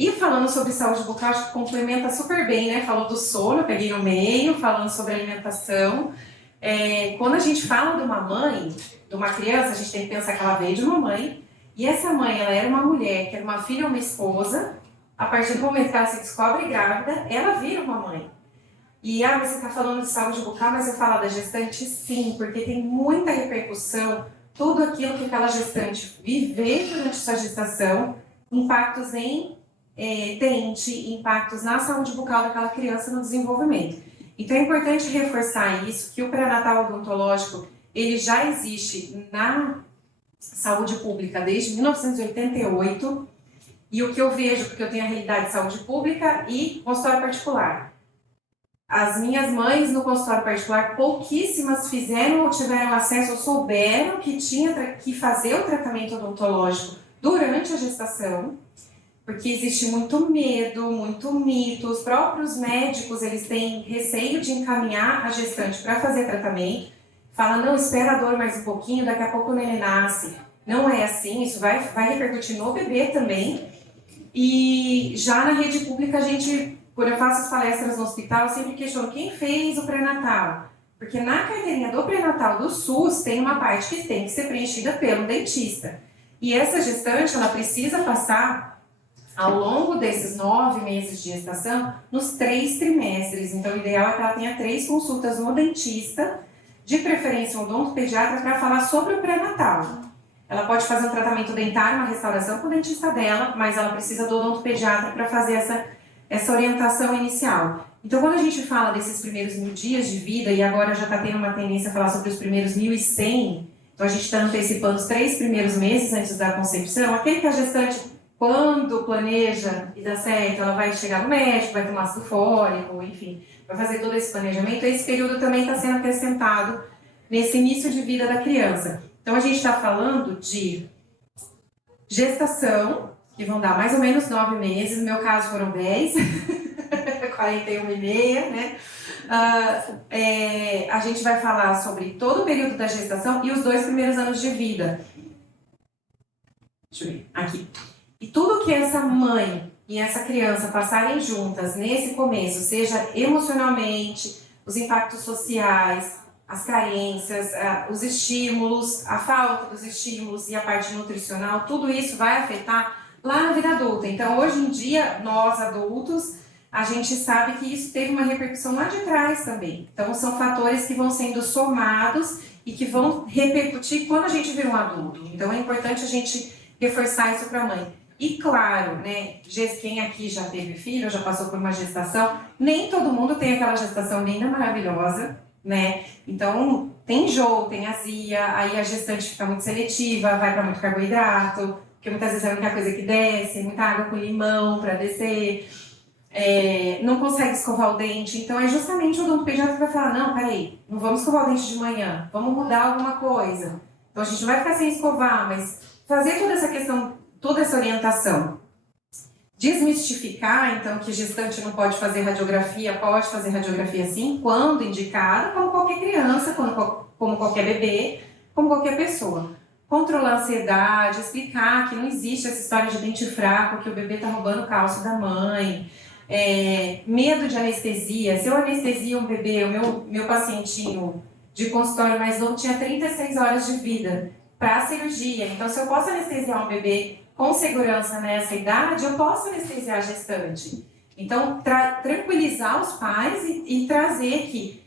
E falando sobre saúde bucal, acho que complementa super bem, né? Falou do sono, peguei no meio, falando sobre alimentação. Quando a gente fala de uma mãe, de uma criança, a gente tem que pensar que ela veio de uma mãe, e essa mãe, ela era uma mulher, que era uma filha ou uma esposa. A partir do momento que ela se descobre grávida, ela vira uma mãe. E você está falando de saúde bucal, mas eu falo da gestante sim, porque tem muita repercussão, tudo aquilo que aquela gestante viver durante sua gestação, impactos em dente, impactos na saúde bucal daquela criança no desenvolvimento. Então é importante reforçar isso, que o pré-natal odontológico, ele já existe na saúde pública desde 1988, e o que eu vejo, porque eu tenho a realidade de saúde pública e consultório particular. As minhas mães no consultório particular, pouquíssimas fizeram ou tiveram acesso ou souberam que tinha que fazer o tratamento odontológico durante a gestação, porque existe muito medo, muito mito. Os próprios médicos, eles têm receio de encaminhar a gestante para fazer tratamento. Fala, não, espera a dor mais um pouquinho, daqui a pouco o neném nasce. Não é assim, isso vai repercutir no bebê também. E já na rede pública, a gente, quando eu faço as palestras no hospital, eu sempre questiono quem fez o pré-natal. Porque na carteirinha do pré-natal do SUS tem uma parte que tem que ser preenchida pelo dentista. E essa gestante, ela precisa passar ao longo desses 9 meses de gestação, nos 3 trimestres. Então, o ideal é que ela tenha 3 consultas no dentista, de preferência um odontopediatra, para falar sobre o pré-natal. Ela pode fazer um tratamento dentário, uma restauração com o dentista dela, mas ela precisa do odontopediatra para fazer essa orientação inicial. Então, quando a gente fala desses primeiros 1000 dias de vida, e agora já está tendo uma tendência a falar sobre os primeiros 1100, então a gente está antecipando os 3 primeiros meses antes da concepção, aquele que a gestante, quando planeja e dá certo, ela vai chegar no médico, vai tomar ácido fólico, enfim, vai fazer todo esse planejamento, esse período também está sendo acrescentado nesse início de vida da criança. Então, a gente está falando de gestação, que vão dar mais ou menos 9 meses, no meu caso foram 10, 41 e meia, né? A gente vai falar sobre todo o período da gestação e os 2 primeiros anos de vida. Deixa eu ver, aqui. E tudo que essa mãe e essa criança passarem juntas nesse começo, seja emocionalmente, os impactos sociais, as carências, os estímulos, a falta dos estímulos e a parte nutricional, tudo isso vai afetar lá na vida adulta. Então, hoje em dia, nós adultos, a gente sabe que isso teve uma repercussão lá de trás também. Então, são fatores que vão sendo somados e que vão repercutir quando a gente vira um adulto. Então, é importante a gente reforçar isso para a mãe. E claro, né, quem aqui já teve filho, já passou por uma gestação, nem todo mundo tem aquela gestação linda, maravilhosa, né? Então, tem enjoo, tem azia, aí a gestante fica muito seletiva, vai para muito carboidrato, porque muitas vezes é a única coisa que desce, muita água com limão para descer, não consegue escovar o dente. Então, é justamente o odontopediatra que vai falar, não, peraí, não vamos escovar o dente de manhã, vamos mudar alguma coisa. Então, a gente não vai ficar sem escovar, mas fazer toda essa questão, toda essa orientação. Desmistificar, então, que gestante não pode fazer radiografia, pode fazer radiografia sim, quando indicada, como qualquer criança, como qualquer bebê, como qualquer pessoa. Controlar a ansiedade, explicar que não existe essa história de dente fraco, que o bebê está roubando o cálcio da mãe, medo de anestesia. Se eu anestesia um bebê, o meu pacientinho de consultório mais novo tinha 36 horas de vida para a cirurgia. Então, se eu posso anestesiar um bebê com segurança nessa idade, eu posso anestesiar a gestante. Então, tranquilizar os pais e trazer que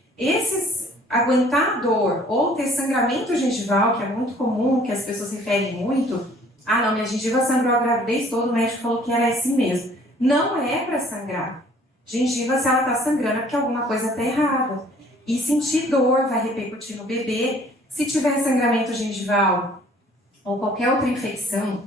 aguentar dor ou ter sangramento gengival, que é muito comum, que as pessoas referem muito, não, minha gengiva sangrou a gravidez toda, o médico falou que era assim mesmo. Não é para sangrar. Gengiva, se ela está sangrando, é porque alguma coisa está errada. E sentir dor vai repercutir no bebê. Se tiver sangramento gengival ou qualquer outra infecção,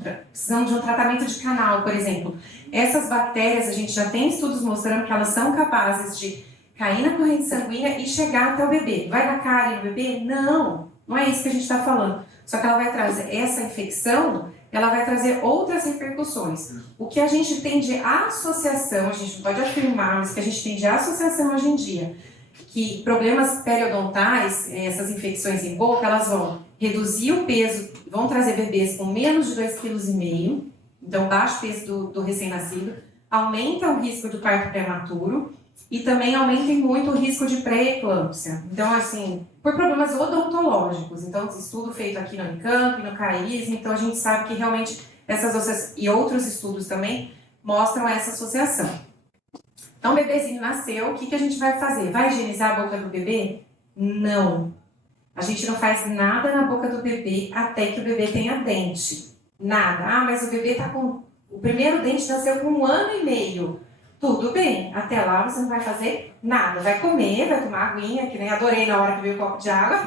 precisam de um tratamento de canal, por exemplo. Essas bactérias, a gente já tem estudos mostrando que elas são capazes de cair na corrente sanguínea e chegar até o bebê. Vai dar cárie no bebê? Não, não é isso que a gente está falando. Só que ela vai trazer essa infecção, ela vai trazer outras repercussões. O que a gente tem de associação, a gente não pode afirmar, mas que a gente tem de associação hoje em dia, que problemas periodontais, essas infecções em boca, elas vão reduzir o peso, vão trazer bebês com menos de 2,5 kg, então baixo peso do recém-nascido, aumenta o risco do parto prematuro e também aumenta muito o risco de pré-eclâmpsia. Então, assim, por problemas odontológicos. Então, estudo feito aqui no Unicamp, no CAISM, então a gente sabe que realmente essas associações, e outros estudos também, mostram essa associação. Então, o bebezinho nasceu, o que a gente vai fazer? Vai higienizar a boca do bebê? Não. A gente não faz nada na boca do bebê até que o bebê tenha dente. Nada. Ah, mas o bebê tá com... O primeiro dente nasceu com 1 ano e meio. Tudo bem. Até lá você não vai fazer nada. Vai comer, vai tomar aguinha, que nem adorei na hora que veio o copo de água.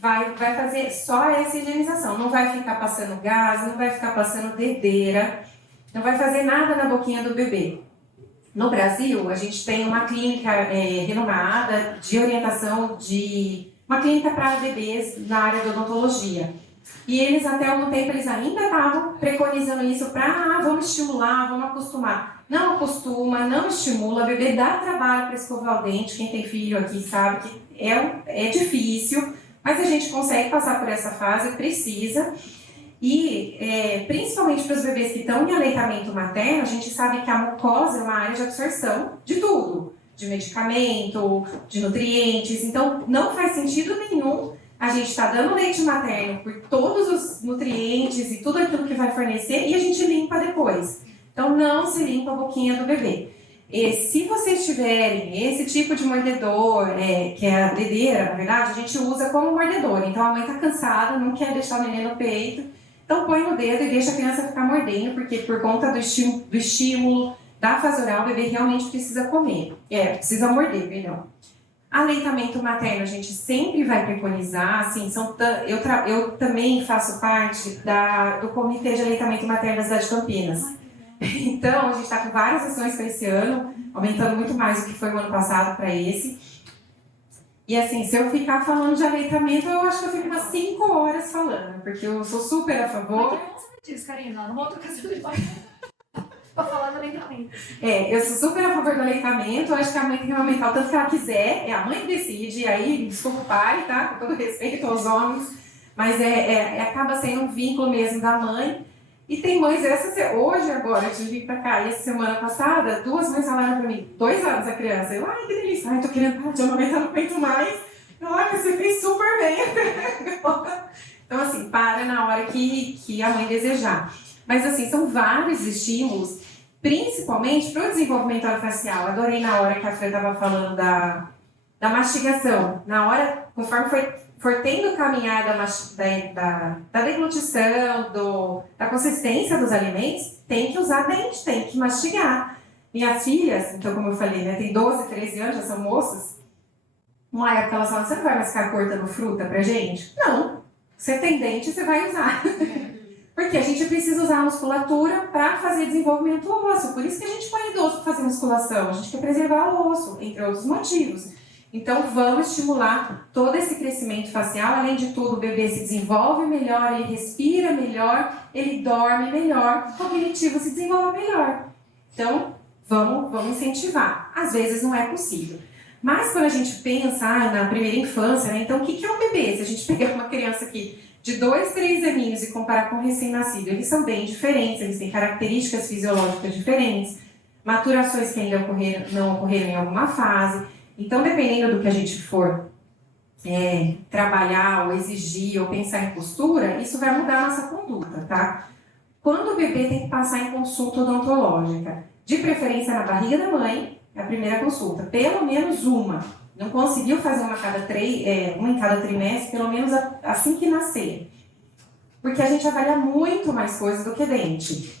Vai fazer só essa higienização. Não vai ficar passando gás, não vai ficar passando dedeira. Não vai fazer nada na boquinha do bebê. No Brasil, a gente tem uma clínica renomada de orientação uma clínica para bebês na área de odontologia. E eles, até algum tempo, eles ainda estavam preconizando isso para, vamos estimular, vamos acostumar. Não acostuma, não estimula, bebê dá trabalho para escovar o dente, quem tem filho aqui sabe que é difícil, mas a gente consegue passar por essa fase, precisa. E, principalmente para os bebês que estão em aleitamento materno, a gente sabe que a mucosa é uma área de absorção de tudo, de medicamento, de nutrientes, então não faz sentido nenhum a gente estar dando leite materno por todos os nutrientes e tudo aquilo que vai fornecer e a gente limpa depois. Então não se limpa a boquinha do bebê. E se vocês tiverem esse tipo de mordedor, que é a dedeira, na verdade, a gente usa como mordedor. Então a mãe está cansada, não quer deixar o neném no peito, então põe no dedo e deixa a criança ficar mordendo, porque por conta do estímulo da fase oral, o bebê realmente precisa comer. Precisa morder, perdão. Aleitamento materno a gente sempre vai preconizar, assim, eu também faço parte do Comitê de Aleitamento Materno da cidade de Campinas. Então, a gente está com várias ações para esse ano, aumentando muito mais do que foi o ano passado para esse. E assim, se eu ficar falando de aleitamento, eu acho que eu fico umas 5 horas falando, porque eu sou super a favor. Mas eu não sabia disso, Karina, numa outra ocasião de pra falar do aleitamento. Eu sou super a favor do aleitamento, eu acho que a mãe tem que aumentar o tanto que ela quiser, é a mãe que decide, aí desculpa o pai, tá? Com todo respeito aos homens, mas acaba sendo um vínculo mesmo da mãe. E tem mães, hoje agora, eu vim pra cá, e essa semana passada, 2 mães falaram pra mim, 2 anos a criança, eu, ai que delícia, ai tô querendo parar de amamentar, não aguento mais, olha, você fez super bem. Então assim, para na hora que a mãe desejar. Mas assim, são vários estímulos, principalmente para o desenvolvimento orofacial. Adorei na hora que a Fran estava falando da mastigação. Na hora, conforme for tendo caminhar da deglutição, da consistência dos alimentos, tem que usar dente, tem que mastigar. Minhas filhas, então como eu falei, né, tem 12, 13 anos, já são moças, uma época elas falam, você não vai mais ficar cortando fruta pra gente? Não, você tem dente, você vai usar. Porque a gente precisa usar a musculatura para fazer desenvolvimento ósseo. Por isso que a gente põe idoso para fazer musculação. A gente quer preservar o osso, entre outros motivos. Então, vamos estimular todo esse crescimento facial. Além de tudo, o bebê se desenvolve melhor, ele respira melhor, ele dorme melhor, o cognitivo se desenvolve melhor. Então, vamos incentivar. Às vezes não é possível. Mas quando a gente pensa na primeira infância, né? Então, o que é um bebê? Se a gente pegar uma criança aqui de 2, 3 aninhos e comparar com o recém-nascido, eles são bem diferentes, eles têm características fisiológicas diferentes, maturações que ainda não ocorreram em alguma fase. Então, dependendo do que a gente for trabalhar, ou exigir, ou pensar em postura, isso vai mudar a nossa conduta, tá? Quando o bebê tem que passar em consulta odontológica, de preferência na barriga da mãe, é a primeira consulta, pelo menos uma. Não conseguiu fazer uma em cada trimestre, pelo menos assim que nascer. Porque a gente avalia muito mais coisas do que dente.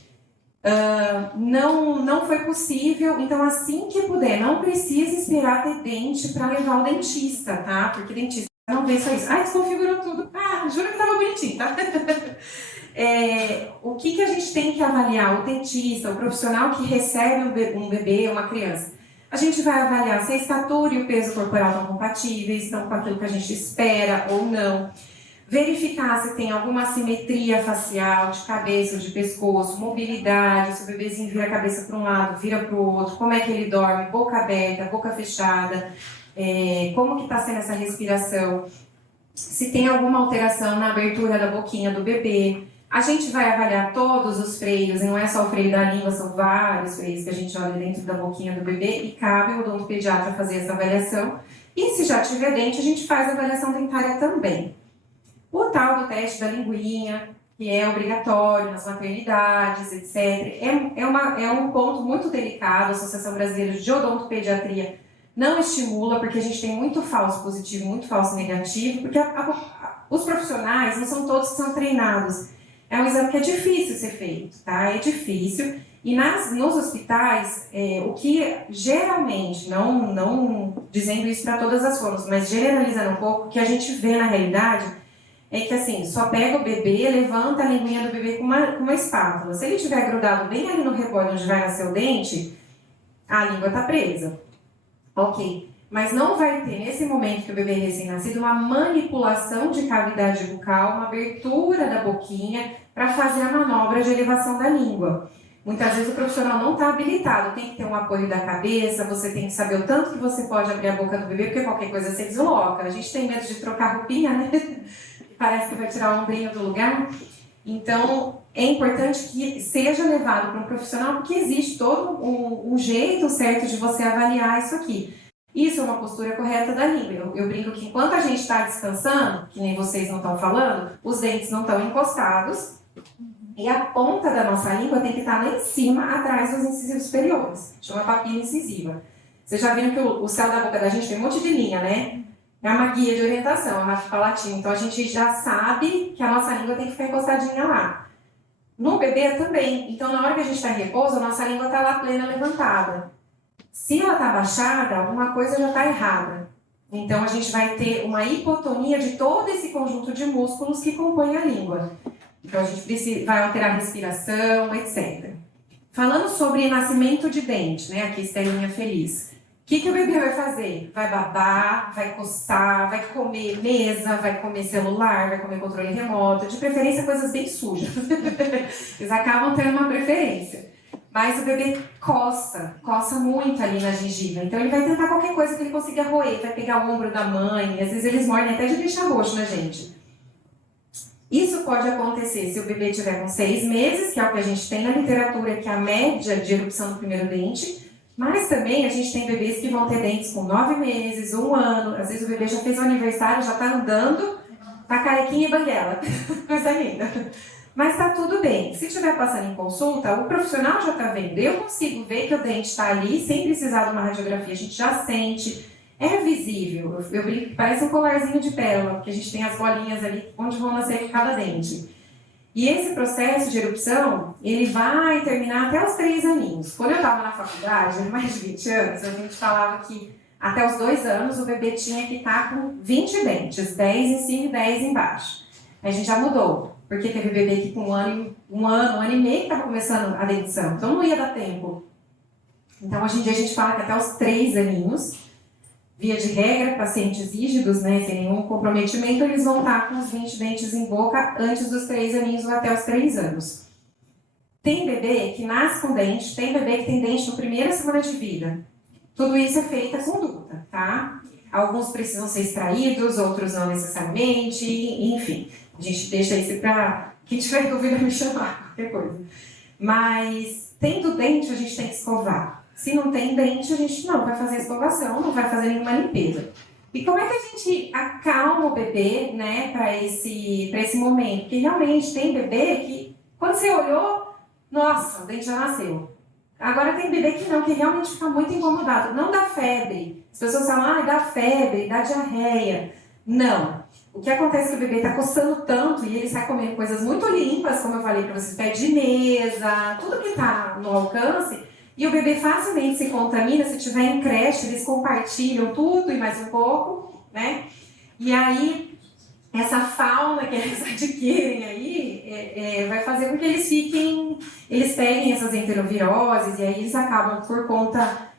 Não foi possível, então assim que puder, não precisa esperar ter dente para levar o dentista, tá? Porque dentista não vê só isso. Desconfigurou tudo. Juro que tava bonitinho, tá? O que a gente tem que avaliar? O dentista, o profissional que recebe um bebê, uma criança. A gente vai avaliar se a estatura e o peso corporal estão compatíveis, estão com aquilo que a gente espera ou não. Verificar se tem alguma assimetria facial, de cabeça ou de pescoço, mobilidade, se o bebezinho vira a cabeça para um lado, vira para o outro, como é que ele dorme, boca aberta, boca fechada, como que está sendo essa respiração, se tem alguma alteração na abertura da boquinha do bebê. A gente vai avaliar todos os freios, e não é só o freio da língua, são vários freios que a gente olha dentro da boquinha do bebê e cabe ao odontopediatra fazer essa avaliação. E se já tiver dente, a gente faz a avaliação dentária também. O tal do teste da linguinha, que é obrigatório nas maternidades, etc., é um ponto muito delicado. A Associação Brasileira de Odontopediatria não estimula, porque a gente tem muito falso positivo, muito falso negativo, porque os profissionais não são todos que são treinados. É um exame que é difícil ser feito, tá? É difícil. E nos hospitais, o que geralmente, não dizendo isso para todas as formas, mas generalizando um pouco, o que a gente vê na realidade é que assim, só pega o bebê, levanta a linguinha do bebê com uma espátula. Se ele estiver grudado bem ali no rebole onde vai nascer o dente, a língua está presa. Ok. Mas não vai ter, nesse momento que o bebê é recém-nascido, uma manipulação de cavidade bucal, uma abertura da boquinha para fazer a manobra de elevação da língua. Muitas vezes o profissional não está habilitado, tem que ter um apoio da cabeça, você tem que saber o tanto que você pode abrir a boca do bebê, porque qualquer coisa você desloca. A gente tem medo de trocar roupinha, né? Parece que vai tirar o ombrinho do lugar. Então, é importante que seja levado para um profissional, porque existe todo um jeito certo de você avaliar isso aqui. Isso é uma postura correta da língua. Eu brinco que enquanto a gente está descansando, que nem vocês não estão falando, os dentes não estão encostados e a ponta da nossa língua tem que estar lá em cima, atrás dos incisivos superiores. Chama papila incisiva. Vocês já viram que o céu da boca da gente tem um monte de linha, né? É uma guia de orientação, é uma palatina. Então a gente já sabe que a nossa língua tem que ficar encostadinha lá. No bebê também. Então na hora que a gente está em repouso, a nossa língua está lá plena, levantada. Se ela está baixada, alguma coisa já está errada. Então a gente vai ter uma hipotonia de todo esse conjunto de músculos que compõem a língua. Então a gente vai alterar a respiração, etc. Falando sobre nascimento de dente, né? Aqui Estelinha feliz. O que o bebê vai fazer? Vai babar, vai coçar, vai comer mesa, vai comer celular, vai comer controle remoto, de preferência coisas bem sujas. Eles acabam tendo uma preferência. Mas o bebê coça muito ali na gengiva. Então ele vai tentar qualquer coisa que ele consiga roer, vai pegar o ombro da mãe, às vezes eles mordem até de deixar roxo na gente. Isso pode acontecer se o bebê tiver com 6 meses, que é o que a gente tem na literatura, que é a média de erupção do primeiro dente. Mas também a gente tem bebês que vão ter dentes com 9 meses, 1 ano. Às vezes o bebê já fez o aniversário, já está andando, tá carequinha e banguela. Coisa linda. Mas tá tudo bem. Se estiver passando em consulta, o profissional já está vendo. Eu consigo ver que o dente está ali sem precisar de uma radiografia. A gente já sente, é visível. Eu brinco que parece um colarzinho de pérola, porque a gente tem as bolinhas ali onde vão nascer cada dente. E esse processo de erupção, ele vai terminar até os 3 aninhos. Quando eu estava na faculdade, mais de 20 anos, a gente falava que até os 2 anos o bebê tinha que estar com 20 dentes, 10 em cima e 10 embaixo. A gente já mudou, porque teve bebê que com um ano e meio estava começando a dentição, então não ia dar tempo. Então hoje em dia a gente fala que até os 3 aninhos, via de regra, pacientes rígidos, né, sem nenhum comprometimento, eles vão estar com os 20 dentes em boca antes dos 3 aninhos ou até os 3 anos. Tem bebê que nasce com dente, tem bebê que tem dente na primeira semana de vida. Tudo isso é feito a conduta, tá? Alguns precisam ser extraídos, outros não necessariamente, enfim. A gente deixa isso para quem tiver dúvida me chamar, qualquer coisa. Mas, tendo dente, a gente tem que escovar. Se não tem dente, a gente não vai fazer escovação, não vai fazer nenhuma limpeza. E como é que a gente acalma o bebê, né, para esse momento? Porque realmente tem bebê que, quando você olhou, nossa, o dente já nasceu. Agora tem bebê que não, que realmente fica muito incomodado. Não dá febre. As pessoas falam, dá febre, dá diarreia. Não. O que acontece é que o bebê está coçando tanto e ele sai comendo coisas muito limpas, como eu falei para vocês, pé de mesa, tudo que está no alcance. E o bebê facilmente se contamina, se tiver em creche, eles compartilham tudo e mais um pouco, né? E aí, essa fauna que eles adquirem aí, vai fazer com que eles peguem essas enteroviroses e aí eles acabam, por conta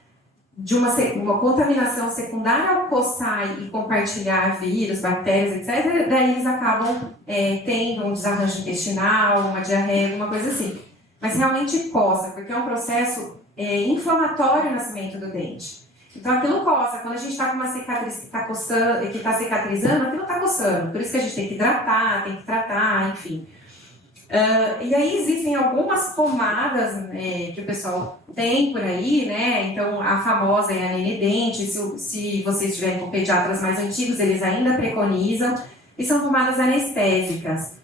de uma contaminação secundária ao coçar e compartilhar vírus, bactérias, etc., daí eles acabam tendo um desarranjo intestinal, uma diarreia, alguma coisa assim. Mas realmente coça, porque é um processo inflamatório o nascimento do dente. Então aquilo coça, quando a gente está com uma cicatriz que está coçando, que está cicatrizando, aquilo está coçando. Por isso que a gente tem que hidratar, tem que tratar, enfim. E aí existem algumas pomadas que o pessoal tem por aí, né? Então a famosa é a Nenedente, se vocês estiverem com pediatras mais antigos, eles ainda preconizam, e são pomadas anestésicas.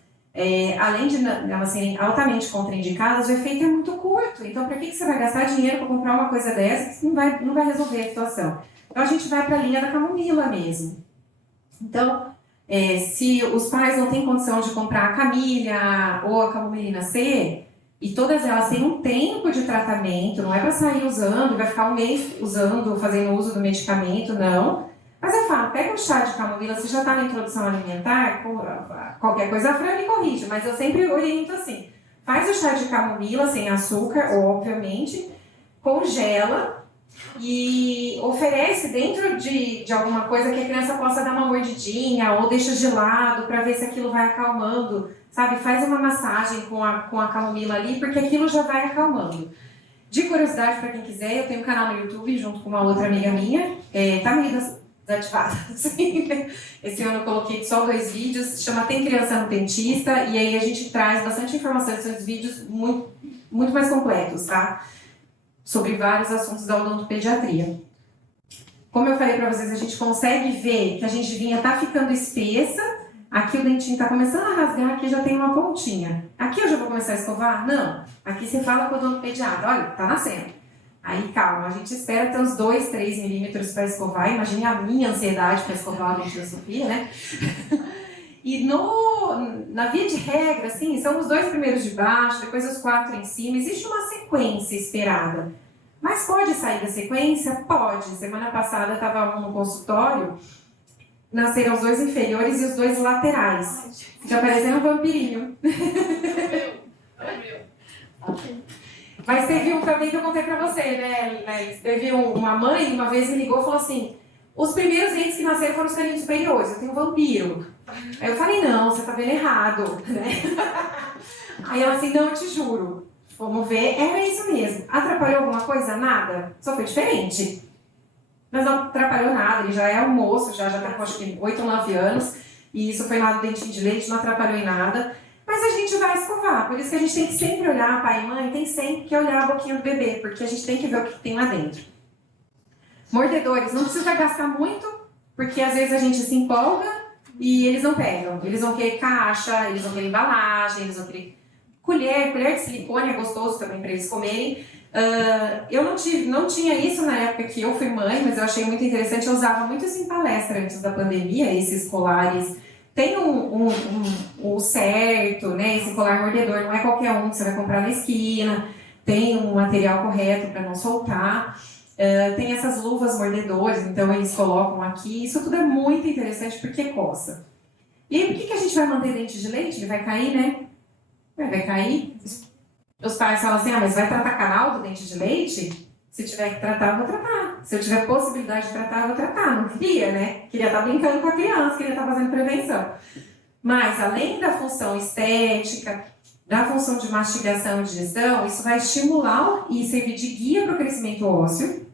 Além de elas serem altamente contraindicadas, o efeito é muito curto. Então, para que você vai gastar dinheiro para comprar uma coisa dessa que não vai resolver a situação? Então, a gente vai para a linha da camomila mesmo. Então, se os pais não têm condição de comprar a camilha ou a camomilina C, e todas elas têm um tempo de tratamento, não é para sair usando, vai ficar um mês usando, fazendo uso do medicamento, não. Mas eu falo, pega um chá de camomila, você já está na introdução alimentar, qualquer coisa a Fran me corrige, mas eu sempre oriento assim, faz o chá de camomila sem açúcar, obviamente, congela e oferece dentro de alguma coisa que a criança possa dar uma mordidinha ou deixa gelado para ver se aquilo vai acalmando, sabe? Faz uma massagem com a camomila ali, porque aquilo já vai acalmando. De curiosidade, para quem quiser, eu tenho um canal no YouTube junto com uma outra amiga minha, tá meio desativada, assim. Esse ano eu coloquei só 2 vídeos, chama Tem Criança no Dentista, e aí a gente traz bastante informação, são vídeos muito, muito mais completos, tá? Sobre vários assuntos da odontopediatria. Como eu falei para vocês, a gente consegue ver que a gengivinha tá ficando espessa, aqui o dentinho tá começando a rasgar, aqui já tem uma pontinha. Aqui eu já vou começar a escovar? Não. Aqui você fala com o odontopediatra, olha, tá nascendo. Aí, calma, a gente espera ter uns 2, 3 milímetros para escovar. Imagine a minha ansiedade para escovar o dente da Sofia, né? E na via de regra, assim, são os 2 primeiros de baixo, depois os 4 em cima. Existe uma sequência esperada. Mas pode sair da sequência? Pode. Semana passada estava no consultório, nasceram os 2 inferiores e os 2 laterais. Fica parecendo um vampirinho. Mas teve um também que eu contei pra você, né? Teve uma mãe, uma vez me ligou e falou assim, os primeiros dentes que nasceram foram os caninos superiores, eu tenho um vampiro. Aí eu falei, não, você tá vendo errado, né? Aí ela assim, não, eu te juro. Vamos ver, era isso mesmo. Atrapalhou alguma coisa? Nada. Só foi diferente. Mas não atrapalhou nada, ele já é um moço, já tá com acho que 8 ou 9 anos, e isso foi lá do dentinho de leite, não atrapalhou em nada. Mas a gente vai escovar, por isso que a gente tem que sempre olhar, pai e mãe, tem sempre que olhar a boquinha do bebê, porque a gente tem que ver o que tem lá dentro. Mordedores, não precisa gastar muito, porque às vezes a gente se empolga e eles não pegam. Eles vão querer caixa, eles vão querer embalagem, eles vão querer colher de silicone, é gostoso também para eles comerem. Eu não tinha isso na época que eu fui mãe, mas eu achei muito interessante, eu usava muito isso em palestra antes da pandemia, esses colares. Tem um certo, né? Esse colar mordedor não é qualquer um que você vai comprar na esquina. Tem um material correto para não soltar. Tem essas luvas mordedores, então eles colocam aqui. Isso tudo é muito interessante porque coça. E aí, por que a gente vai manter dente de leite? Ele vai cair, né? Vai cair. Os pais falam assim, mas vai tratar canal do dente de leite? Se tiver que tratar, eu vou tratar. Se eu tiver possibilidade de tratar, eu vou tratar. Não queria, né? Queria estar brincando com a criança, queria estar fazendo prevenção. Mas, além da função estética, da função de mastigação e digestão, isso vai estimular e servir de guia para o crescimento ósseo.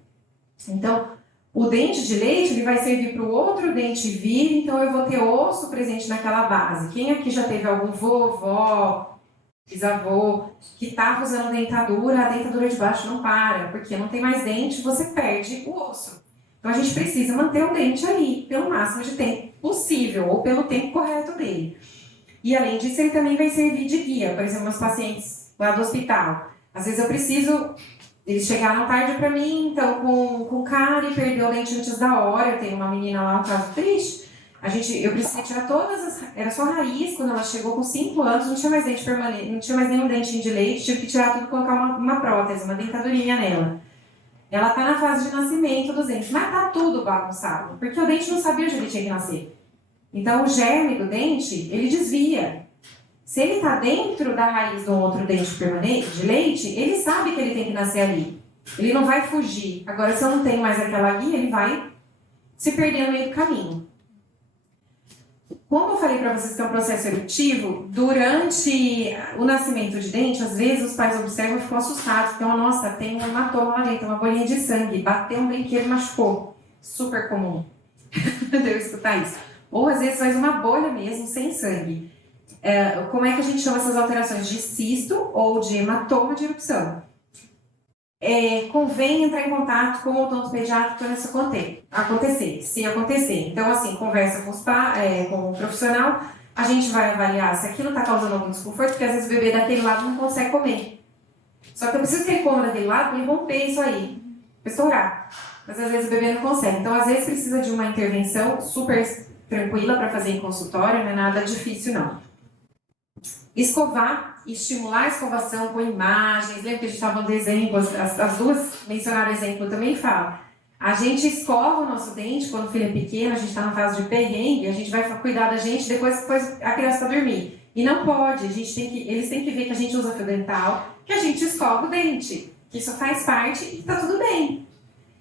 Então, o dente de leite ele vai servir para o outro dente vir, então eu vou ter osso presente naquela base. Quem aqui já teve algum vovó, bisavô, que estava usando dentadura, a dentadura de baixo não para, porque não tem mais dente, você perde o osso. Então a gente precisa manter o dente ali, pelo máximo de tempo possível, ou pelo tempo correto dele. E além disso, ele também vai servir de guia. Por exemplo, meus pacientes lá do hospital, às vezes eu preciso, eles chegaram tarde para mim, então com cárie, perdeu o dente antes da hora, eu tenho uma menina lá, um caso triste, eu precisei tirar era só raiz, quando ela chegou com 5 anos, não tinha mais dente permanente, não tinha mais nenhum dentinho de leite, tive que tirar tudo e colocar uma prótese, uma dentadurinha nela. Ela tá na fase de nascimento dos dentes, mas tá tudo bagunçado, porque o dente não sabia onde ele tinha que nascer. Então o germe do dente, ele desvia. Se ele tá dentro da raiz de um outro dente permanente de leite, ele sabe que ele tem que nascer ali. Ele não vai fugir. Agora, se eu não tenho mais aquela guia, ele vai se perder no meio do caminho. Como eu falei para vocês que é um processo eruptivo, durante o nascimento de dente, às vezes os pais observam e ficam assustados. Então, nossa, tem um hematoma ali, tem uma bolinha de sangue, bateu um brinquedo e machucou. Super comum de eu escutar isso. Ou às vezes faz uma bolha mesmo, sem sangue. Como é que a gente chama essas alterações? De cisto ou de hematoma de erupção. Convém entrar em contato com o odontopediatra quando isso acontecer, se acontecer. Então, assim, conversa com o profissional, a gente vai avaliar se aquilo está causando algum desconforto, porque às vezes o bebê daquele lado não consegue comer. Só que eu preciso que ele coma daquele lado para ele romper isso aí, para estourar. Mas às vezes o bebê não consegue. Então, às vezes precisa de uma intervenção super tranquila para fazer em consultório, não é nada difícil, não. Escovar, estimular a escovação com imagens. Lembra que a gente estava dando exemplos? As duas mencionaram exemplo também fala. A gente escova o nosso dente quando o filho é pequeno, a gente está na fase de perrengue, a gente vai cuidar da gente depois a criança vai dormir. E não pode, eles têm que ver que a gente usa fio dental, que a gente escova o dente, que isso faz parte e está tudo bem.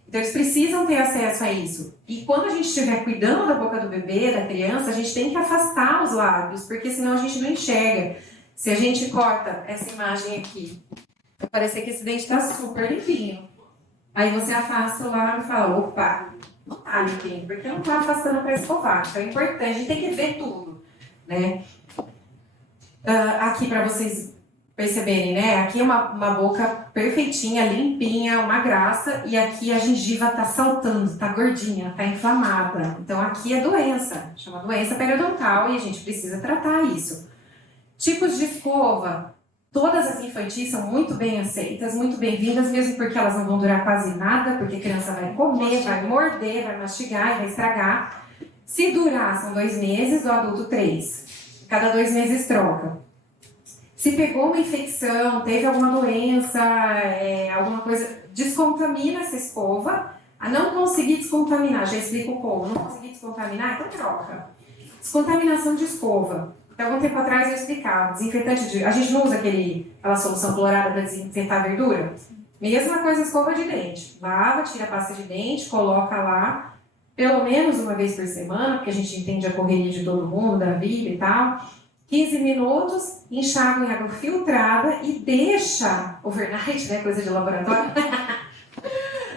Então eles precisam ter acesso a isso. E quando a gente estiver cuidando da boca do bebê, da criança, a gente tem que afastar os lábios, porque senão a gente não enxerga. Se a gente corta essa imagem aqui, vai parecer que esse dente está super limpinho. Aí você afasta o lábio e fala, opa, não tá limpinho, porque não tá afastando para escovar. Então é importante, a gente tem que ver tudo, né? Aqui para vocês perceberem, né? Aqui é uma boca perfeitinha, limpinha, uma graça, e aqui a gengiva tá saltando, tá gordinha, tá inflamada. Então aqui é doença, chama doença periodontal e a gente precisa tratar isso. Tipos de escova, todas as infantis são muito bem aceitas, muito bem-vindas, mesmo porque elas não vão durar quase nada, porque a criança vai comer, vai morder, vai mastigar e vai estragar. Se durar, são 2 meses, o adulto 3. Cada 2 meses troca. Se pegou uma infecção, teve alguma doença, alguma coisa, descontamina essa escova. A não conseguir descontaminar, já explico como, não conseguir descontaminar, então troca. Descontaminação de escova. Então, algum tempo atrás eu explicava, desinfetante a gente não usa aquela solução clorada para desinfetar a verdura? Mesma coisa escova de dente. Lava, tira a pasta de dente, coloca lá, pelo menos uma vez por semana, porque a gente entende a correria de todo mundo, da vida e tal. 15 minutos, enxágua em água filtrada e deixa overnight, né, coisa de laboratório,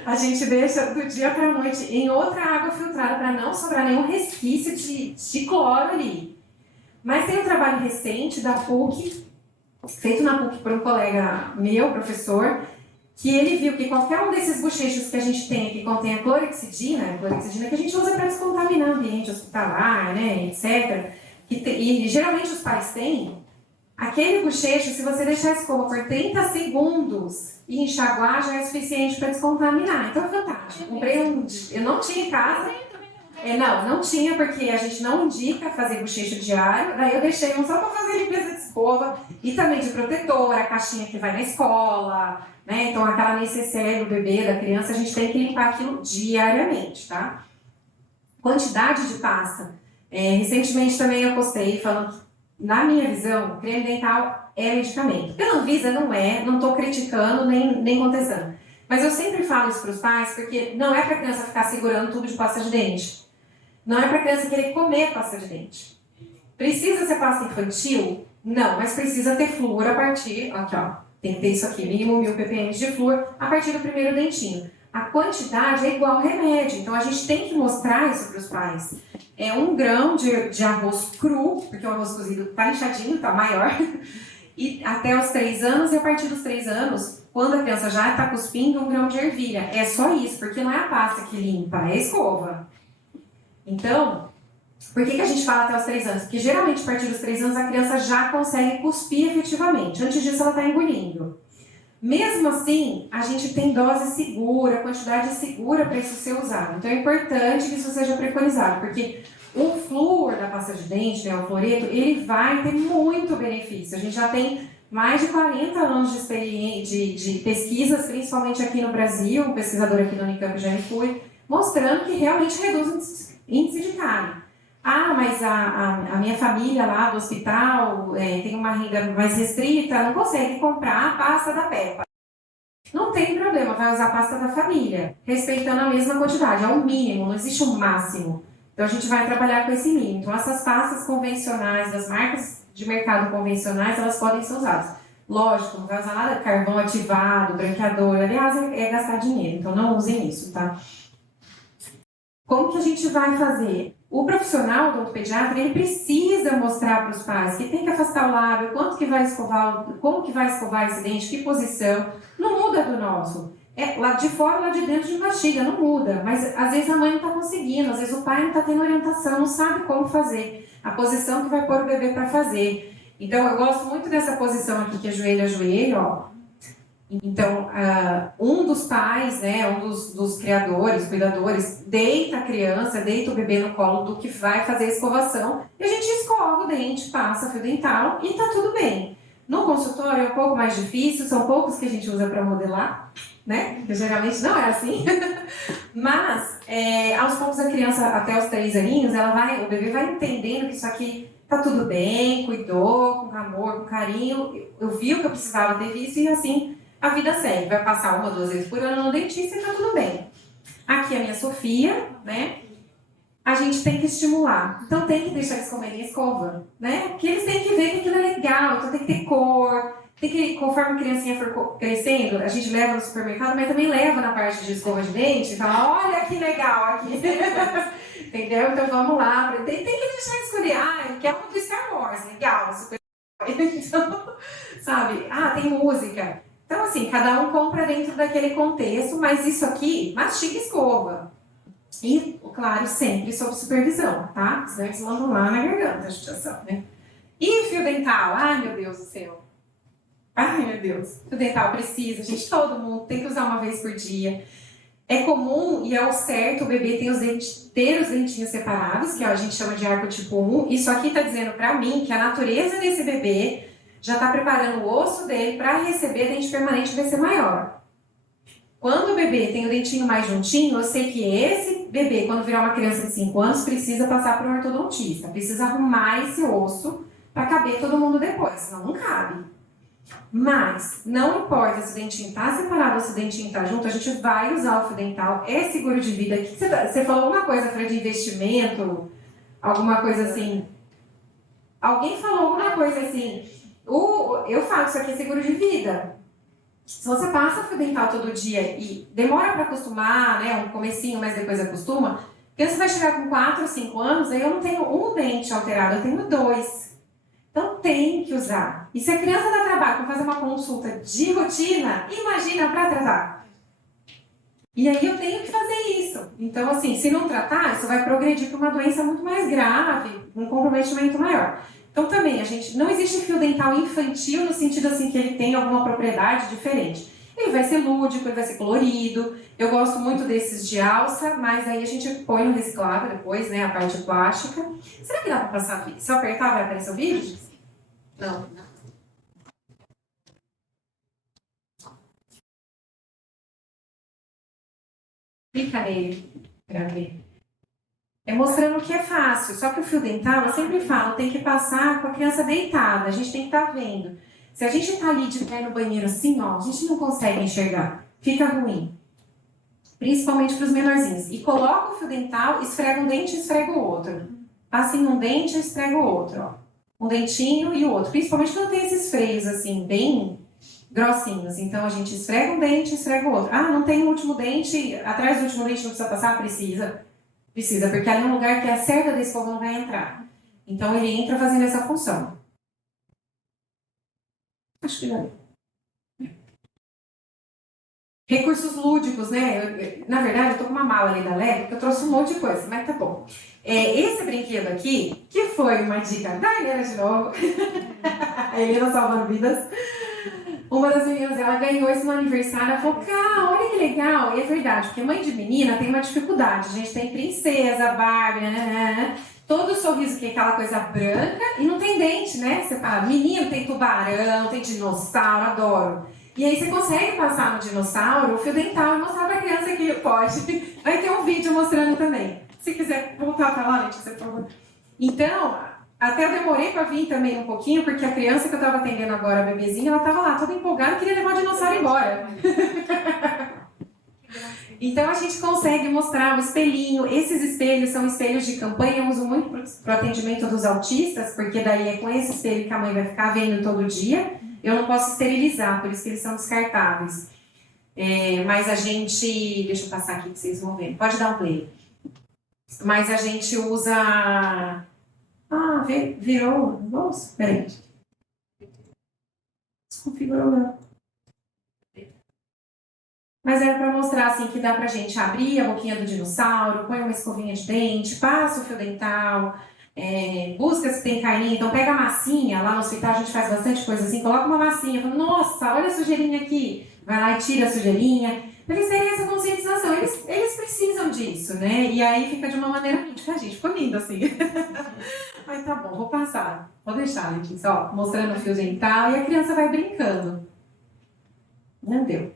a gente deixa do dia para a noite em outra água filtrada para não sobrar nenhum resquício de cloro ali. Mas tem um trabalho recente da PUC, feito na PUC por um colega meu, professor, que ele viu que qualquer um desses bochechos que a gente tem que contém a clorexidina que a gente usa para descontaminar o ambiente hospitalar, né, etc., e geralmente os pais têm, aquele bochecho, se você deixar a escova por 30 segundos e enxaguar, já é suficiente para descontaminar. Então é fantástico. Comprei eu não tinha em casa. Não tinha, porque a gente não indica fazer bochecho diário. Daí eu deixei um só para fazer limpeza de escova e também de protetor, a caixinha que vai na escola, né? Então aquela necessaire do bebê, da criança, a gente tem que limpar aquilo diariamente, tá? Quantidade de pasta. Recentemente também eu postei falando que, na minha visão, creme dental é medicamento. Pela Anvisa não é, não estou criticando nem contestando. Mas eu sempre falo isso para os pais, porque não é para a criança ficar segurando tubo de pasta de dente. Não é para a criança querer comer pasta de dente. Precisa ser pasta infantil? Não, mas precisa ter flúor a partir, aqui ó, tem que ter isso aqui, mínimo 1000 ppm de flúor a partir do primeiro dentinho. A quantidade é igual ao remédio, então a gente tem que mostrar isso para os pais. 1 grão de arroz cru, porque o arroz cozido está inchadinho, está maior, e até os 3 anos, e a partir dos 3 anos, quando a criança já está cuspindo, 1 grão de ervilha. É só isso, porque não é a pasta que limpa, é a escova. Então, por que a gente fala até os 3 anos? Porque geralmente a partir dos 3 anos a criança já consegue cuspir efetivamente, antes disso ela está engolindo. Mesmo assim, a gente tem dose segura, quantidade segura para isso ser usado. Então é importante que isso seja preconizado, porque o flúor da pasta de dente, né, o fluoreto, ele vai ter muito benefício. A gente já tem mais de 40 anos de experiência, de pesquisas, principalmente aqui no Brasil, um pesquisador aqui no Unicamp já foi, mostrando que realmente reduz o índice de cárie. Mas a minha família lá do hospital tem uma renda mais restrita, não consegue comprar a pasta da Peppa. Não tem problema, vai usar a pasta da família, respeitando a mesma quantidade, é o mínimo, não existe um máximo. Então a gente vai trabalhar com esse mínimo. Então essas pastas convencionais, das marcas de mercado convencionais, elas podem ser usadas. Lógico, não vai usar nada de carvão ativado, branqueador, aliás, é gastar dinheiro, então não usem isso, tá? Como que a gente vai fazer? O profissional do pediatra, ele precisa mostrar para os pais que tem que afastar o lábio, quanto que vai escovar, como que vai escovar esse dente, que posição. Não muda do nosso. Lá de fora, lá de dentro de mastiga, não muda. Mas às vezes a mãe não está conseguindo, às vezes o pai não está tendo orientação, não sabe como fazer. A posição que vai pôr o bebê para fazer. Então eu gosto muito dessa posição aqui, que é joelho a joelho, ó. Então, um dos pais, né, um dos criadores, cuidadores, deita a criança, deita o bebê no colo do que vai fazer a escovação, e a gente escova o dente, passa fio dental e tá tudo bem. No consultório é um pouco mais difícil, são poucos que a gente usa para modelar, né, porque geralmente não é assim, mas aos poucos a criança, até os 3 aninhos, o bebê vai entendendo que isso aqui tá tudo bem, cuidou, com amor, com carinho, eu vi o que eu precisava ter visto e assim a vida segue. Vai passar 1 ou 2 vezes por ano no dentista e tá tudo bem. Aqui a minha Sofia, né? A gente tem que estimular. Então tem que deixar eles comerem escova, né? Porque eles têm que ver que aquilo é legal, então tem que ter cor. Tem que, conforme a criancinha for crescendo, a gente leva no supermercado, mas também leva na parte de escova de dente e fala, olha que legal aqui. Entendeu? Então vamos lá. Tem que deixar eles escolher. Quer um do Star Wars, legal, super. Então, sabe? Tem música. Então, assim, cada um compra dentro daquele contexto, mas isso aqui, mastiga e escova. E, claro, sempre sob supervisão, tá? Senão eles mandam lá na garganta a judiação, né? E fio dental? Ai, meu Deus do céu. Ai, meu Deus. Fio dental precisa, gente, todo mundo tem que usar uma vez por dia. É comum e é o certo o bebê ter os dentinhos separados, que a gente chama de arco tipo 1. Isso aqui tá dizendo pra mim que a natureza desse bebê já está preparando o osso dele para receber dente permanente, vai ser maior. Quando o bebê tem o dentinho mais juntinho, eu sei que esse bebê, quando virar uma criança de 5 anos, precisa passar por um ortodontista, precisa arrumar esse osso para caber todo mundo depois, senão não cabe. Mas, não importa se o dentinho está separado ou se o dentinho está junto, a gente vai usar o fio dental, é seguro de vida. Você falou alguma coisa, Fred, de investimento, alguma coisa assim? Alguém falou alguma coisa assim? Eu falo, isso aqui é seguro de vida. Se você passa fio dental todo dia e demora para acostumar, né, um comecinho, mas depois acostuma, porque você vai chegar com 4 ou 5 anos, aí eu não tenho um dente alterado, eu tenho 2. Então tem que usar. E se a criança dá trabalho para fazer uma consulta de rotina, imagina para tratar. E aí eu tenho que fazer isso. Então, assim, se não tratar, isso vai progredir para uma doença muito mais grave, um comprometimento maior. Então também, não existe fio dental infantil no sentido assim que ele tem alguma propriedade diferente. Ele vai ser lúdico, ele vai ser colorido. Eu gosto muito desses de alça, mas aí a gente põe no reciclável depois, né, a parte plástica. Será que dá para passar vídeo? Se eu apertar vai aparecer o vídeo? Não. Clica nele para ver. É mostrando que é fácil, só que o fio dental, eu sempre falo, tem que passar com a criança deitada, a gente tem que estar vendo. Se a gente está ali de pé no banheiro assim, ó, a gente não consegue enxergar, fica ruim. Principalmente para os menorzinhos. E coloca o fio dental, esfrega um dente e esfrega o outro. Passa em um dente e esfrega o outro, ó. Um dentinho e o outro. Principalmente quando tem esses freios assim, bem grossinhos. Então a gente esfrega um dente e esfrega o outro. Não tem o último dente, atrás do último dente não precisa passar? Precisa. Precisa, porque ali é um lugar que a cerda da escova não vai entrar. Então ele entra fazendo essa função. Acho que vai. Recursos lúdicos, né? Na verdade, eu tô com uma mala ali da Lego, porque eu trouxe um monte de coisa, mas tá bom. Esse brinquedo aqui, que foi uma dica da Helena de novo, a Helena salvando vidas. Uma das meninas, ela ganhou isso no aniversário, ela falou, cara, olha que legal. E é verdade, porque mãe de menina tem uma dificuldade. A gente tem princesa, Barbie, né? Todo sorriso que é aquela coisa branca e não tem dente, né? Você fala, menino, tem tubarão, tem dinossauro, adoro. E aí você consegue passar no dinossauro o fio dental e mostrar pra criança que pode. Vai ter um vídeo mostrando também. Se quiser voltar pra lá, Letícia, por favor. Então, até eu demorei para vir também um pouquinho, porque a criança que eu estava atendendo agora, a bebezinha, ela estava lá toda empolgada, queria levar o dinossauro embora. Então a gente consegue mostrar o espelhinho. Esses espelhos são espelhos de campanha, eu uso muito para o atendimento dos autistas, porque daí é com esse espelho que a mãe vai ficar vendo todo dia. Eu não posso esterilizar, por isso que eles são descartáveis. Mas a gente... Deixa eu passar aqui que vocês vão ver. Pode dar um play. Mas a gente usa... Ah, virou... Nossa, peraí. Desconfigurou, não. Mas era para mostrar assim que dá pra gente abrir a boquinha do dinossauro, põe uma escovinha de dente, passa o fio dental, busca se tem carninha. Então pega a massinha, lá no hospital a gente faz bastante coisa assim, coloca uma massinha, fala, nossa, olha a sujeirinha aqui. Vai lá e tira a sujeirinha. Pra eles terem essa conscientização, eles precisam disso, né? E aí fica de uma maneira lúdica, a gente ficou lindo assim. Ai, tá bom, vou passar. Vou deixar, Letícia, ó, mostrando o fio dental e a criança vai brincando. Não deu.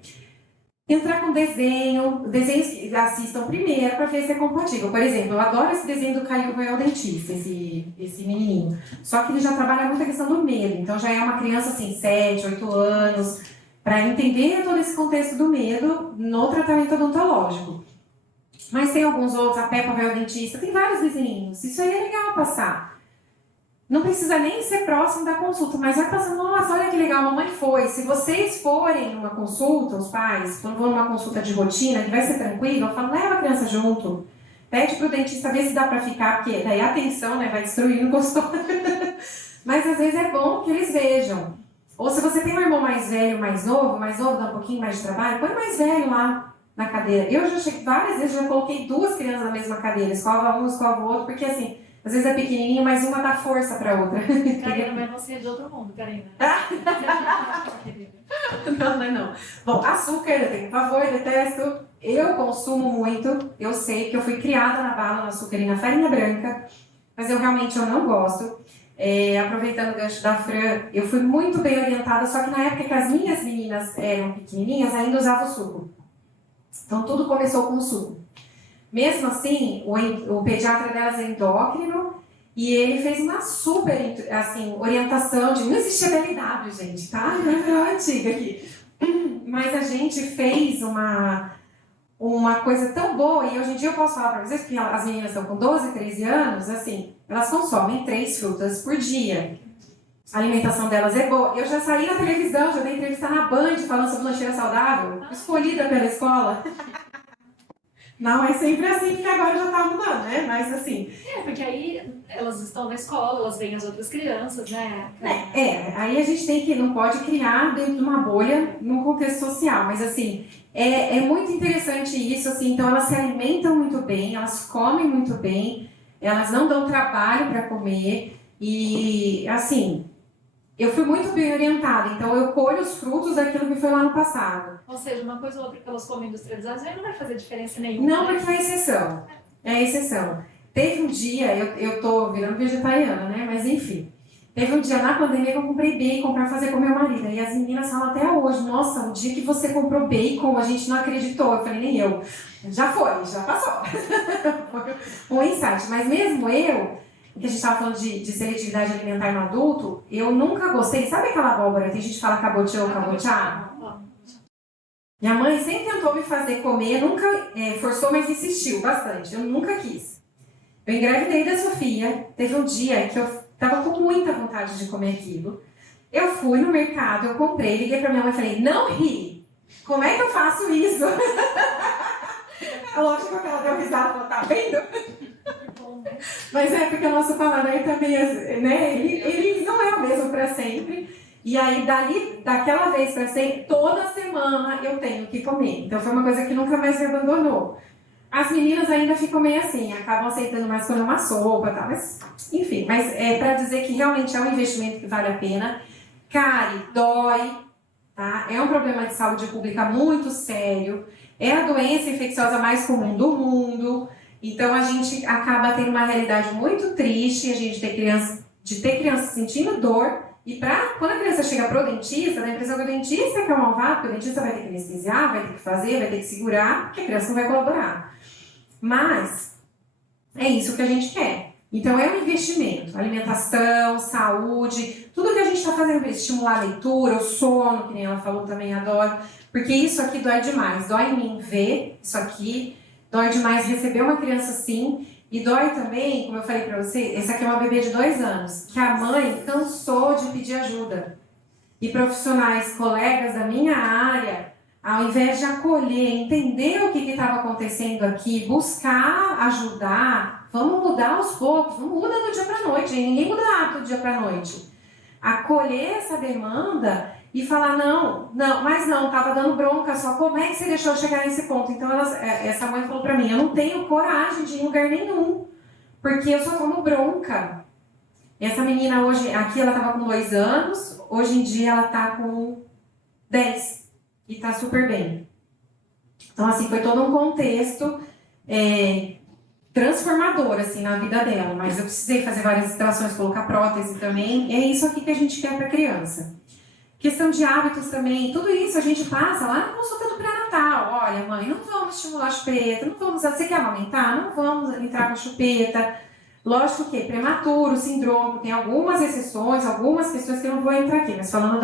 Entrar com desenhos que assistam primeiro para ver se é compatível. Por exemplo, eu adoro esse desenho do Caio Vai ao Dentista, esse menininho. Só que ele já trabalha muito a questão do medo, então já é uma criança assim, 7, 8 anos, para entender todo esse contexto do medo no tratamento odontológico. Mas tem alguns outros, a Peppa Vai ao Dentista, tem vários desenhos, isso aí é legal passar. Não precisa nem ser próximo da consulta, mas vai passando, nossa, olha que legal, a mamãe foi. Se vocês forem numa consulta, os pais, quando vão numa consulta de rotina, que vai ser tranquilo, eu falo, leva a criança junto. Pede pro dentista ver se dá pra ficar, porque daí a atenção, né, vai destruir, não gostou. Mas às vezes é bom que eles vejam. Ou se você tem um irmão mais velho, mais novo dá um pouquinho mais de trabalho, põe o mais velho lá na cadeira. Eu já cheguei várias vezes, já coloquei 2 crianças na mesma cadeira, escova um, escova o outro, porque assim, às vezes é pequenininho, mas uma dá força pra outra. Karina, mas você é de outro mundo, Karina. Não. Bom, açúcar, eu tenho pavor, detesto. Eu consumo muito. Eu sei que eu fui criada na bala, no açúcar e na farinha branca. Mas eu realmente não gosto. Aproveitando o gancho da Fran, eu fui muito bem orientada, só que na época que as minhas meninas eram pequenininhas, ainda usava o suco. Então tudo começou com o suco. Mesmo assim, o pediatra delas é endócrino e ele fez uma super assim, orientação de... Não existia BLW, gente, tá? Não é antiga aqui. Mas a gente fez uma coisa tão boa, e hoje em dia eu posso falar para vocês que as meninas estão com 12, 13 anos, assim, elas consomem 3 frutas por dia. A alimentação delas é boa. Eu já saí na televisão, já dei entrevista na Band falando sobre lancheira saudável, escolhida pela escola. Não é sempre assim, porque agora já tá mudando, né? Mas assim... porque aí elas estão na escola, elas veem as outras crianças, né? Aí a gente não pode criar dentro de uma bolha num contexto social, mas assim, é muito interessante isso, assim, então elas se alimentam muito bem, elas comem muito bem, elas não dão trabalho para comer e, assim, eu fui muito bem orientada, então eu colho os frutos daquilo que foi lá no passado. Ou seja, uma coisa ou outra que elas comem industrializadas aí não vai fazer diferença nenhuma. Não, porque é exceção. É exceção. Teve um dia, eu tô virando vegetariana, né? Mas enfim. Teve um dia na pandemia que eu comprei bacon pra fazer com meu marido. E as meninas falam até hoje, nossa, o dia que você comprou bacon, a gente não acreditou. Eu falei, nem eu. Já foi, já passou. Foi um insight. Mas mesmo eu, que a gente estava falando de seletividade alimentar no adulto, eu nunca gostei. Sabe aquela abóbora que a gente fala cabotiã ou cabotiá? Minha mãe sempre tentou me fazer comer, nunca forçou, mas insistiu bastante. Eu nunca quis. Eu engravidei da Sofia, teve um dia que eu estava com muita vontade de comer aquilo. Eu fui no mercado, eu comprei, liguei pra minha mãe e falei, não ri! Como é que eu faço isso? Lógico que ela deu risada e falou, tá vendo? Mas é porque o nosso paladar também, né, ele não é o mesmo para sempre. E aí, daquela vez para sempre, toda semana eu tenho que comer. Então foi uma coisa que nunca mais me abandonou. As meninas ainda ficam meio assim, acabam aceitando mais quando é uma sopa e tal. Mas, enfim, mas é para dizer que realmente é um investimento que vale a pena. Cárie, dói, tá? É um problema de saúde pública muito sério. É a doença infecciosa mais comum do mundo. Então a gente acaba tendo uma realidade muito triste, a gente ter criança sentindo dor. E quando a criança chega pro dentista, dá a impressão que o dentista que é o malvado, porque o dentista vai ter que anestesiar, vai ter que fazer, vai ter que segurar, porque a criança não vai colaborar. Mas é isso que a gente quer. Então é um investimento, alimentação, saúde, tudo que a gente está fazendo para estimular a leitura, o sono, que nem ela falou também, adoro, porque isso aqui dói demais, dói em mim ver isso aqui, dói demais receber uma criança assim, e dói também, como eu falei pra você, essa aqui é uma bebê de 2 anos, que a mãe cansou de pedir ajuda. E profissionais, colegas da minha área, ao invés de acolher, entender o que estava acontecendo aqui, buscar ajudar, vamos mudar aos poucos, não muda do dia para a noite, ninguém muda hábito do dia para a noite. Acolher essa demanda e falar, mas não, estava dando bronca só, como é que você deixou eu chegar nesse ponto? Então essa mãe falou para mim, eu não tenho coragem de ir em lugar nenhum, porque eu só tomo bronca. Essa menina hoje, aqui ela estava com 2 anos, hoje em dia ela está com 10 e está super bem. Então assim, foi todo um contexto transformador assim, na vida dela, mas eu precisei fazer várias extrações, colocar prótese também, é isso aqui que a gente quer para a criança. Questão de hábitos também, tudo isso a gente passa lá na consulta do pré-natal. Olha, mãe, não vamos estimular a chupeta, não vamos, você quer amamentar? Não vamos entrar com a chupeta. Lógico que prematuro, síndrome, tem algumas exceções, algumas questões que eu não vou entrar aqui, mas falando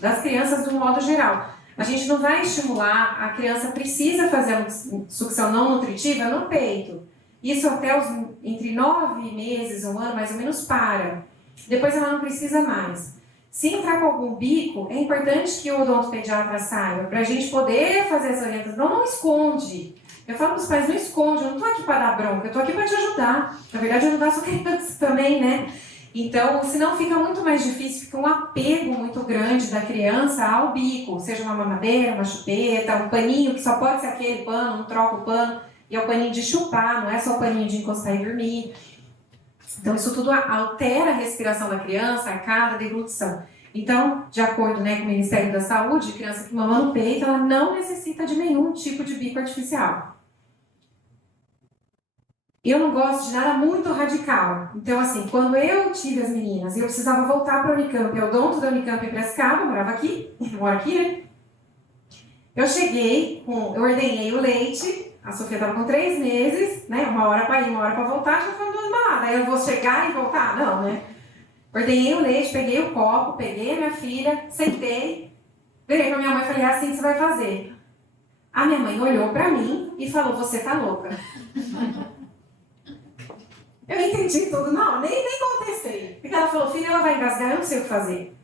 das crianças do modo geral. A gente não vai estimular, a criança precisa fazer uma sucção não nutritiva no peito. Isso até entre 9 meses, 1 ano, mais ou menos, para. Depois ela não precisa mais. Se entrar com algum bico, é importante que o odontopediatra saiba, para a gente poder fazer as orientações. Não esconde. Eu falo para os pais, não esconde, eu não estou aqui para dar bronca, eu estou aqui para te ajudar. Na verdade, ajudar a sua criança também, né? Então, senão fica muito mais difícil, fica um apego muito grande da criança ao bico, seja uma mamadeira, uma chupeta, um paninho, que só pode ser aquele pano, não troca o pano, e é o paninho de chupar, não é só o paninho de encostar e dormir. Então, isso tudo altera a respiração da criança, a arcada, a deglutição. Então, de acordo, com o Ministério da Saúde, criança que mama no peito, ela não necessita de nenhum tipo de bico artificial. Eu não gosto de nada muito radical. Então, assim, quando eu tive as meninas e eu precisava voltar para a Unicamp, eu odonto da Unicamp em Piracicaba, morava aqui, moro aqui, né? Eu cheguei, eu ordenhei o leite, a Sofia estava com 3 meses, né? 1 hora para ir, 1 hora para voltar, já foi 2 baladas. Aí eu vou chegar e voltar? Não, né? Ordenhei o leite, peguei o copo, peguei a minha filha, sentei, virei para minha mãe e falei, é assim que você vai fazer. A minha mãe olhou para mim e falou, você tá louca. Eu entendi tudo, não, nem contestei. Porque ela falou, filha, ela vai engasgar, eu não sei o que fazer.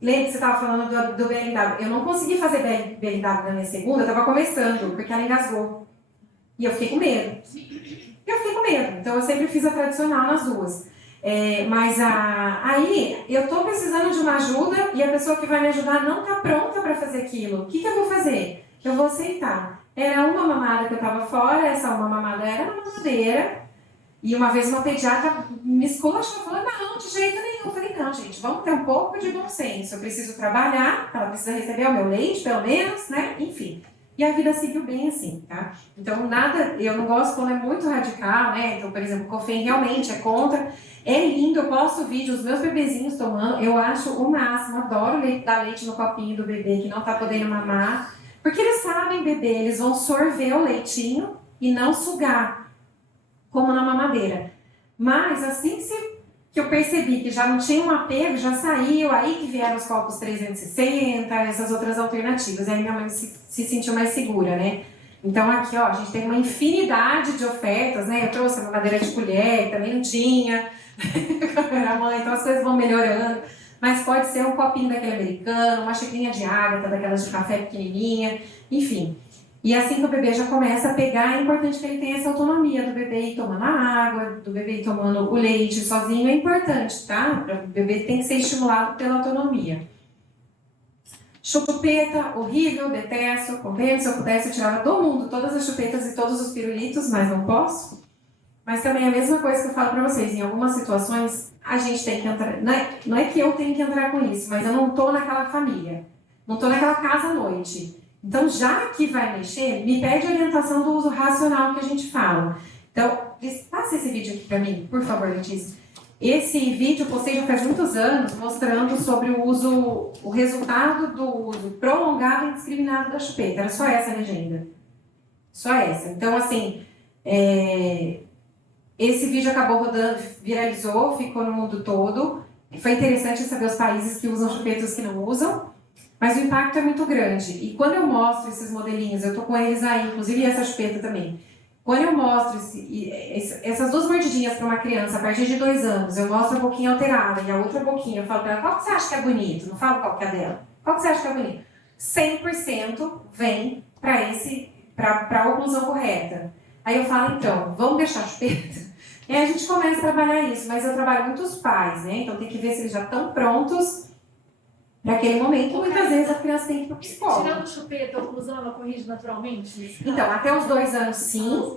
Lembra que você estava falando do BLW? Eu não consegui fazer BLW na minha segunda, eu estava começando, porque ela engasgou. E eu fiquei com medo. Então eu sempre fiz a tradicional nas duas. Aí eu estou precisando de uma ajuda e a pessoa que vai me ajudar não está pronta para fazer aquilo. O que eu vou fazer? Eu vou aceitar. Era uma mamada que eu estava fora, essa uma mamada era uma mamadeira. E uma vez uma pediatra me esculachou, falou, não, de jeito nenhum. Eu falei, não, gente, vamos ter um pouco de bom senso. Eu preciso trabalhar, ela precisa receber o meu leite, pelo menos, né? Enfim. E a vida seguiu bem assim, tá? Então, eu não gosto quando é muito radical, né? Então, por exemplo, o COFEM realmente é contra. É lindo, eu posto vídeo, os meus bebezinhos tomando. Eu acho o máximo, adoro dar leite no copinho do bebê que não tá podendo mamar. Porque eles sabem beber, eles vão sorver o leitinho e não sugar, como na mamadeira. Mas assim que eu percebi que já não tinha um apego, já saiu, aí que vieram os copos 360, essas outras alternativas. Aí minha mãe se sentiu mais segura, né? Então aqui, ó, a gente tem uma infinidade de ofertas, né? Eu trouxe a mamadeira de colher, que também não tinha, a mãe, então as coisas vão melhorando. Mas pode ser um copinho daquele americano, uma xicrinha de água, daquelas de café pequenininha, enfim. E assim que o bebê já começa a pegar, é importante que ele tenha essa autonomia do bebê ir tomando a água, do bebê ir tomando o leite sozinho, é importante, tá? O bebê tem que ser estimulado pela autonomia. Chupeta, horrível, detesto, compreendo, se eu pudesse eu tirava do mundo todas as chupetas e todos os pirulitos, mas não posso. Mas também é a mesma coisa que eu falo pra vocês, em algumas situações a gente tem que entrar, não é que eu tenho que entrar com isso, mas eu não tô naquela família, não tô naquela casa à noite. Então, já que vai mexer, me pede orientação do uso racional que a gente fala. Então, passa esse vídeo aqui para mim, por favor, Letícia. Esse vídeo eu postei já faz muitos anos, mostrando sobre o resultado do uso prolongado e indiscriminado da chupeta. Era só essa a legenda. Só essa. Então, assim, esse vídeo acabou rodando, viralizou, ficou no mundo todo. Foi interessante saber os países que usam chupetas e os que não usam. Mas o impacto é muito grande. E quando eu mostro esses modelinhos, eu tô com eles aí, inclusive essa chupeta também. Quando eu mostro essas 2 mordidinhas para uma criança a partir de 2 anos, eu mostro a boquinha alterada e a outra boquinha, eu falo para ela, qual que você acha que é bonito? Não falo qual que é a dela. Qual que você acha que é bonito? 100% vem para a oclusão correta. Aí eu falo, então, vamos deixar a chupeta? E aí a gente começa a trabalhar isso, mas eu trabalho muito os pais, né? Então tem que ver se eles já estão prontos para aquele momento. Muitas vezes a criança tem que ir para o psicólogo. Tirando chupeta, a oclusão, ela corrige naturalmente? Então, até os 2 anos sim,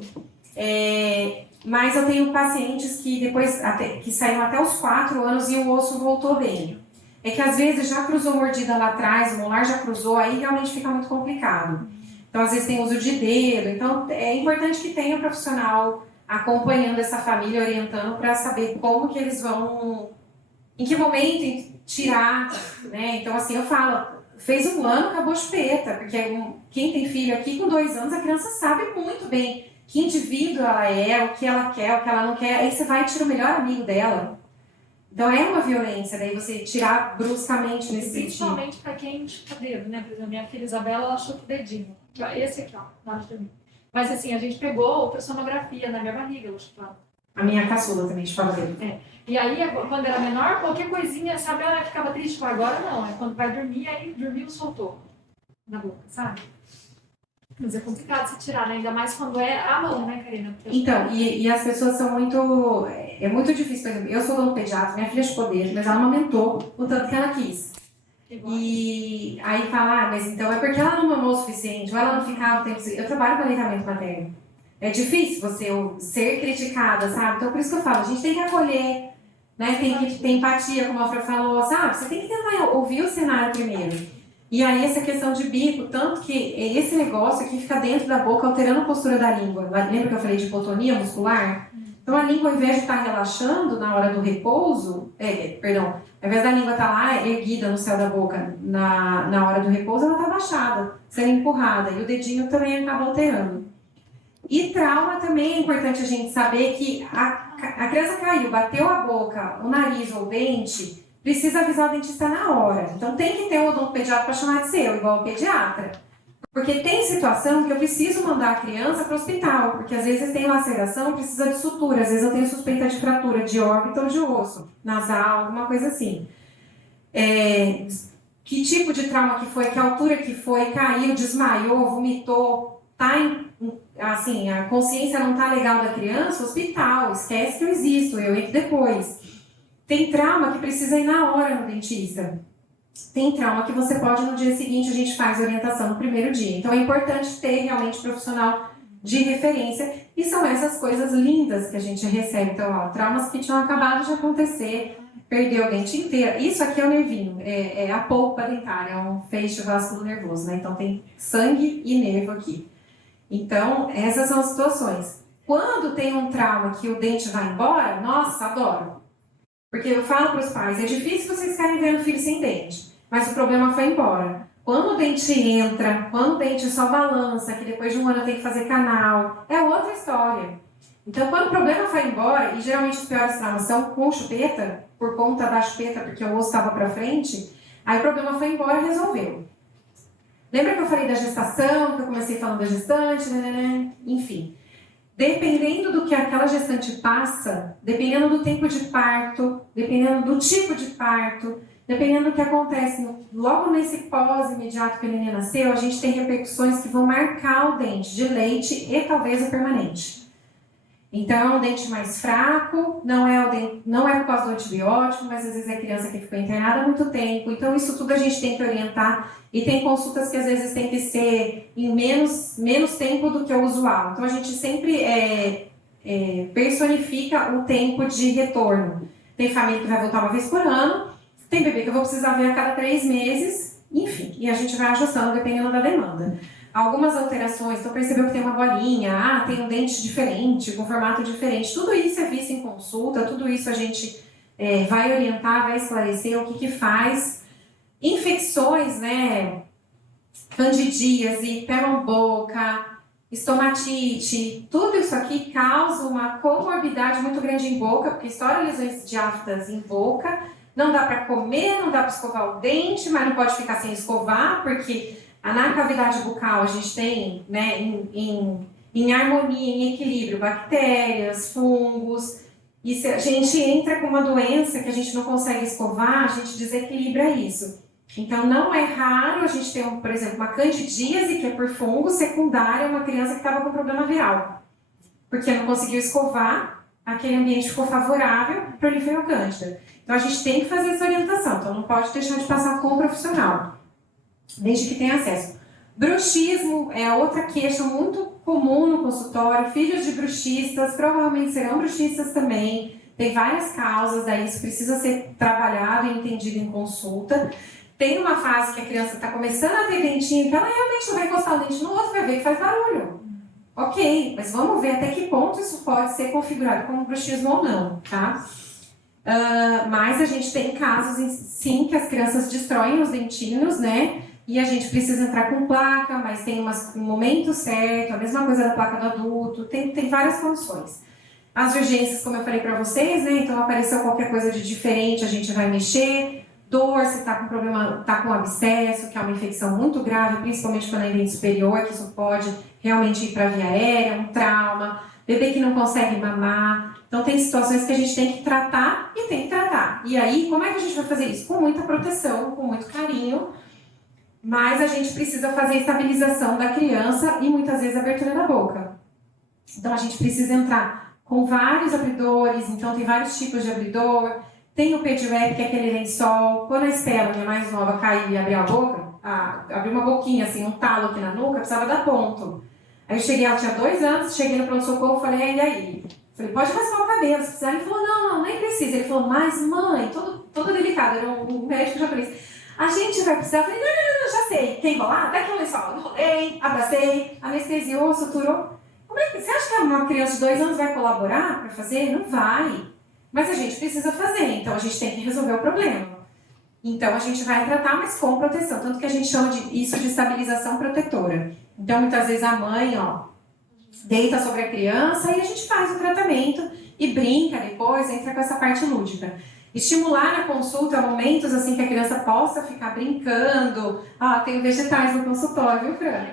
mas eu tenho pacientes que depois, que saíram até os 4 anos e o osso voltou bem. É que às vezes já cruzou mordida lá atrás, o molar já cruzou, aí realmente fica muito complicado. Então, às vezes tem uso de dedo, então é importante que tenha um profissional acompanhando essa família, orientando para saber como que eles vão, em que momento tirar, né? Então, assim, eu falo, fez 1 ano, acabou a chupeta, porque quem tem filho aqui com 2 anos, a criança sabe muito bem que indivíduo ela é, o que ela quer, o que ela não quer, aí você vai e tira o melhor amigo dela. Então é uma violência, daí você tirar bruscamente nesse sentido. Principalmente para quem chupa dedo, né? Por exemplo, minha filha Isabela, ela chupa o dedinho. Esse aqui, ó, na hora de dormir. Mas assim, a gente pegou ultrassonografia na minha barriga, ela chupava. A minha caçula também chupava dedo. E aí, quando era menor, qualquer coisinha, sabe, ela ficava triste, tipo, agora não. É quando vai dormir, aí dormiu, soltou na boca, sabe? Mas é complicado se tirar, né? Ainda mais quando é a mão, né, Karina? Então, e as pessoas são muito... É muito difícil, por exemplo, eu sou odontopediatra, minha filha chupou dedo, mas ela amamentou o tanto que ela quis. E aí fala, mas então é porque ela não mamou o suficiente, ou ela não ficava o tempo... Eu trabalho com aleitamento materno. É difícil você ser criticada, sabe? Então, por isso que eu falo, a gente tem que acolher, né? Tem que ter empatia, como a Fran falou, sabe? Você tem que tentar ouvir o cenário primeiro. E aí, essa questão de bico, tanto que esse negócio aqui fica dentro da boca, alterando a postura da língua. Lembra que eu falei de hipotonia muscular? Então, a língua, ao invés de estar relaxando na hora do repouso, ao invés da língua estar lá erguida no céu da boca na hora do repouso, ela está baixada, sendo empurrada. E o dedinho também acaba alterando. E trauma também é importante a gente saber que a criança caiu, bateu a boca, o nariz ou o dente, precisa avisar o dentista na hora. Então tem que ter um odontopediatra para chamar de seu, igual o pediatra. Porque tem situação que eu preciso mandar a criança para o hospital, porque às vezes tem laceração, precisa de sutura, às vezes eu tenho suspeita de fratura de órbita ou de osso, nasal, alguma coisa assim. Que tipo de trauma que foi, que altura que foi, caiu, desmaiou, vomitou, assim, a consciência não está legal da criança, hospital, esquece que eu existo, eu entro depois. Tem trauma que precisa ir na hora no dentista. Tem trauma que você pode, no dia seguinte, a gente faz orientação no primeiro dia. Então é importante ter realmente profissional de referência. E são essas coisas lindas que a gente recebe. Então, ó, traumas que tinham acabado de acontecer, perdeu o dente inteiro. Isso aqui é o nervinho, é a polpa dentária, é um feixe vascular nervoso, né? Então tem sangue e nervo aqui. Então, essas são as situações. Quando tem um trauma que o dente vai embora, nossa, adoro. Porque eu falo para os pais, é difícil vocês ficarem vendo o filho sem dente, mas o problema foi embora. Quando o dente entra, quando o dente só balança, que depois de 1 ano tem que fazer canal, é outra história. Então, quando o problema foi embora, e geralmente os piores traumas são com chupeta, por conta da chupeta, porque o osso estava para frente, aí o problema foi embora e resolveu. Lembra que eu falei da gestação, que eu comecei falando da gestante, né? Enfim. Dependendo do que aquela gestante passa, dependendo do tempo de parto, dependendo do tipo de parto, dependendo do que acontece logo nesse pós-imediato que a neném nasceu, a gente tem repercussões que vão marcar o dente de leite e talvez o permanente. Então é um dente mais fraco, não é por causa do antibiótico, mas às vezes é criança que ficou internada há muito tempo. Então isso tudo a gente tem que orientar e tem consultas que às vezes tem que ser em menos tempo do que o usual. Então a gente sempre personifica o tempo de retorno. Tem família que vai voltar 1 vez por ano, tem bebê que eu vou precisar ver a cada 3 meses, enfim. E a gente vai ajustando dependendo da demanda. Algumas alterações, então percebeu que tem uma bolinha, tem um dente diferente, com formato diferente. Tudo isso é visto em consulta, tudo isso a gente vai orientar, vai esclarecer o que faz. Infecções, né? Candidíase, pé-mão-boca, estomatite, tudo isso aqui causa uma comorbidade muito grande em boca, porque estoura lesões diáfitas em boca, não dá para comer, não dá para escovar o dente, mas não pode ficar sem escovar, porque na cavidade bucal a gente tem, né, em harmonia, em equilíbrio, bactérias, fungos, e se a gente entra com uma doença que a gente não consegue escovar, a gente desequilibra isso. Então, não é raro a gente ter, por exemplo, uma candidíase, que é por fungo, secundária a uma criança que estava com problema viral. Porque não conseguiu escovar, aquele ambiente ficou favorável para proliferar cândida. Então, a gente tem que fazer essa orientação. Então, não pode deixar de passar com o profissional, desde que tenha acesso. Bruxismo é outra queixa muito comum no consultório. Filhos de bruxistas provavelmente serão bruxistas também. Tem várias causas, daí isso precisa ser trabalhado e entendido em consulta. Tem uma fase que a criança está começando a ter dentinho, que ela realmente não vai encostar o dente no outro, vai ver que faz barulho. Ok, mas vamos ver até que ponto isso pode ser configurado como bruxismo ou não, tá? Mas a gente tem casos, sim, que as crianças destroem os dentinhos, né? E a gente precisa entrar com placa, mas tem um momento certo, a mesma coisa da placa do adulto, tem várias condições. As urgências, como eu falei para vocês, né? Então apareceu qualquer coisa de diferente, a gente vai mexer. Dor, se está com problema, está com abscesso, que é uma infecção muito grave, principalmente quando é em dente superior, que isso pode realmente ir para a via aérea, um trauma. Bebê que não consegue mamar. Então tem situações que a gente tem que tratar e tem que tratar. E aí, como é que a gente vai fazer isso? Com muita proteção, com muito carinho, mas a gente precisa fazer a estabilização da criança e muitas vezes a abertura da boca. Então a gente precisa entrar com vários abridores, então tem vários tipos de abridor. Tem o PedWeb, que é aquele lençol. Quando a Estela, minha mais nova, caiu e abriu a boca, abriu uma boquinha, assim, um talo aqui na nuca, precisava dar ponto. Aí eu cheguei, ela tinha 2 anos, cheguei no pronto-socorro, falei, e aí? Falei, pode raspar o cabelo, se precisar. Ele falou, não, nem precisa. Ele falou, mas mãe, todo delicado, era um médico japonês. A gente vai precisar. Eu falei, não, já sei. Quer enrolar? Dá aqui um lençol. Enrolei, abracei, anestesiou, suturou. Como é que, você acha que uma criança de 2 anos vai colaborar para fazer? Não vai. Mas a gente precisa fazer, então a gente tem que resolver o problema. Então a gente vai tratar, mas com proteção. Tanto que a gente chama isso de estabilização protetora. Então muitas vezes a mãe, deita sobre a criança e a gente faz o tratamento e brinca depois, entra com essa parte lúdica. Estimular na consulta momentos assim que a criança possa ficar brincando. Tem vegetais no consultório, viu, Fran?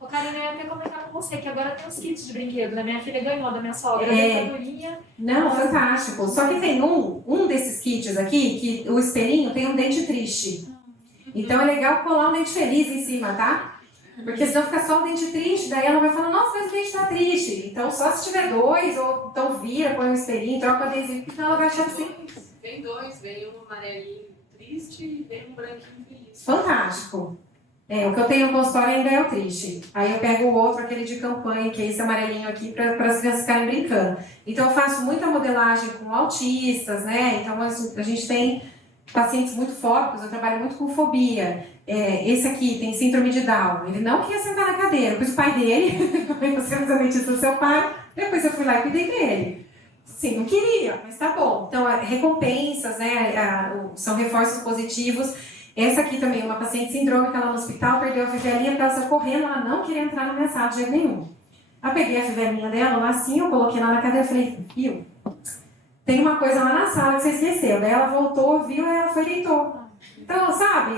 Ô, Karina, eu ia até comentar com você que agora tem os kits de brinquedo, né? Minha filha ganhou da minha sogra, dentadurinha. Não, fantástico. Só que tem um desses kits aqui, que o espelhinho tem um dente triste. Então é legal colar um dente feliz em cima, tá? Porque senão fica só o dente triste, daí ela vai falar, nossa, mas o dente tá triste. Então só se tiver 2, ou então vira, põe um espelhinho, troca o adesivo, então ela vai achar assim. Vem 2, vem um amarelinho triste e vem um branquinho feliz. Fantástico. O que eu tenho no consultório ainda é o triste. Aí eu pego o outro, aquele de campanha, que é esse amarelinho aqui, para as crianças ficarem brincando. Então eu faço muita modelagem com autistas, né? Então a gente tem pacientes muito fóbicos, eu trabalho muito com fobia. Esse aqui tem síndrome de Down. Ele não queria sentar na cadeira, pois o pai dele, você não sabe disso do seu pai, depois eu fui lá e cuidei dele. Sim, não queria, mas tá bom. Então, recompensas, né? São reforços positivos. Essa aqui também é uma paciente sindrômica lá no hospital, perdeu a fivelinha porque ela saiu correndo, ela não queria entrar na minha sala de jeito nenhum. Eu peguei a fivelinha dela lá assim, eu coloquei lá na cadeira e falei, viu, tem uma coisa lá na sala que você esqueceu. Daí ela voltou, viu, e ela foi e deitou. Então, sabe,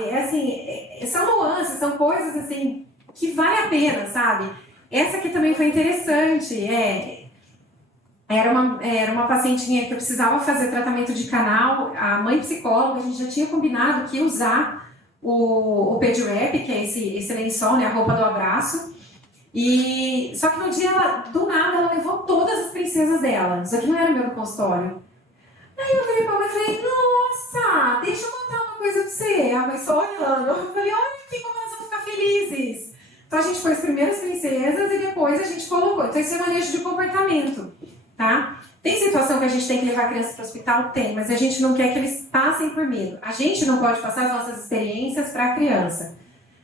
são nuances, são coisas assim que vale a pena, sabe? Essa aqui também foi interessante, era uma pacientinha que eu precisava fazer tratamento de canal, a mãe psicóloga, a gente já tinha combinado que ia usar o PedWrap, que é esse lençol, né, a roupa do abraço, só que no dia, do nada, ela levou todas as princesas dela, isso aqui não era meu do consultório. Aí eu falei pra mãe, nossa, deixa eu contar uma coisa pra você, a mãe só olhando, eu falei, olha aqui como elas vão ficar felizes. Então a gente pôs primeiro as princesas e depois a gente colocou, então isso é manejo de comportamento. Tá? Tem situação que a gente tem que levar a criança para o hospital? Tem, mas a gente não quer que eles passem por medo. A gente não pode passar as nossas experiências para a criança.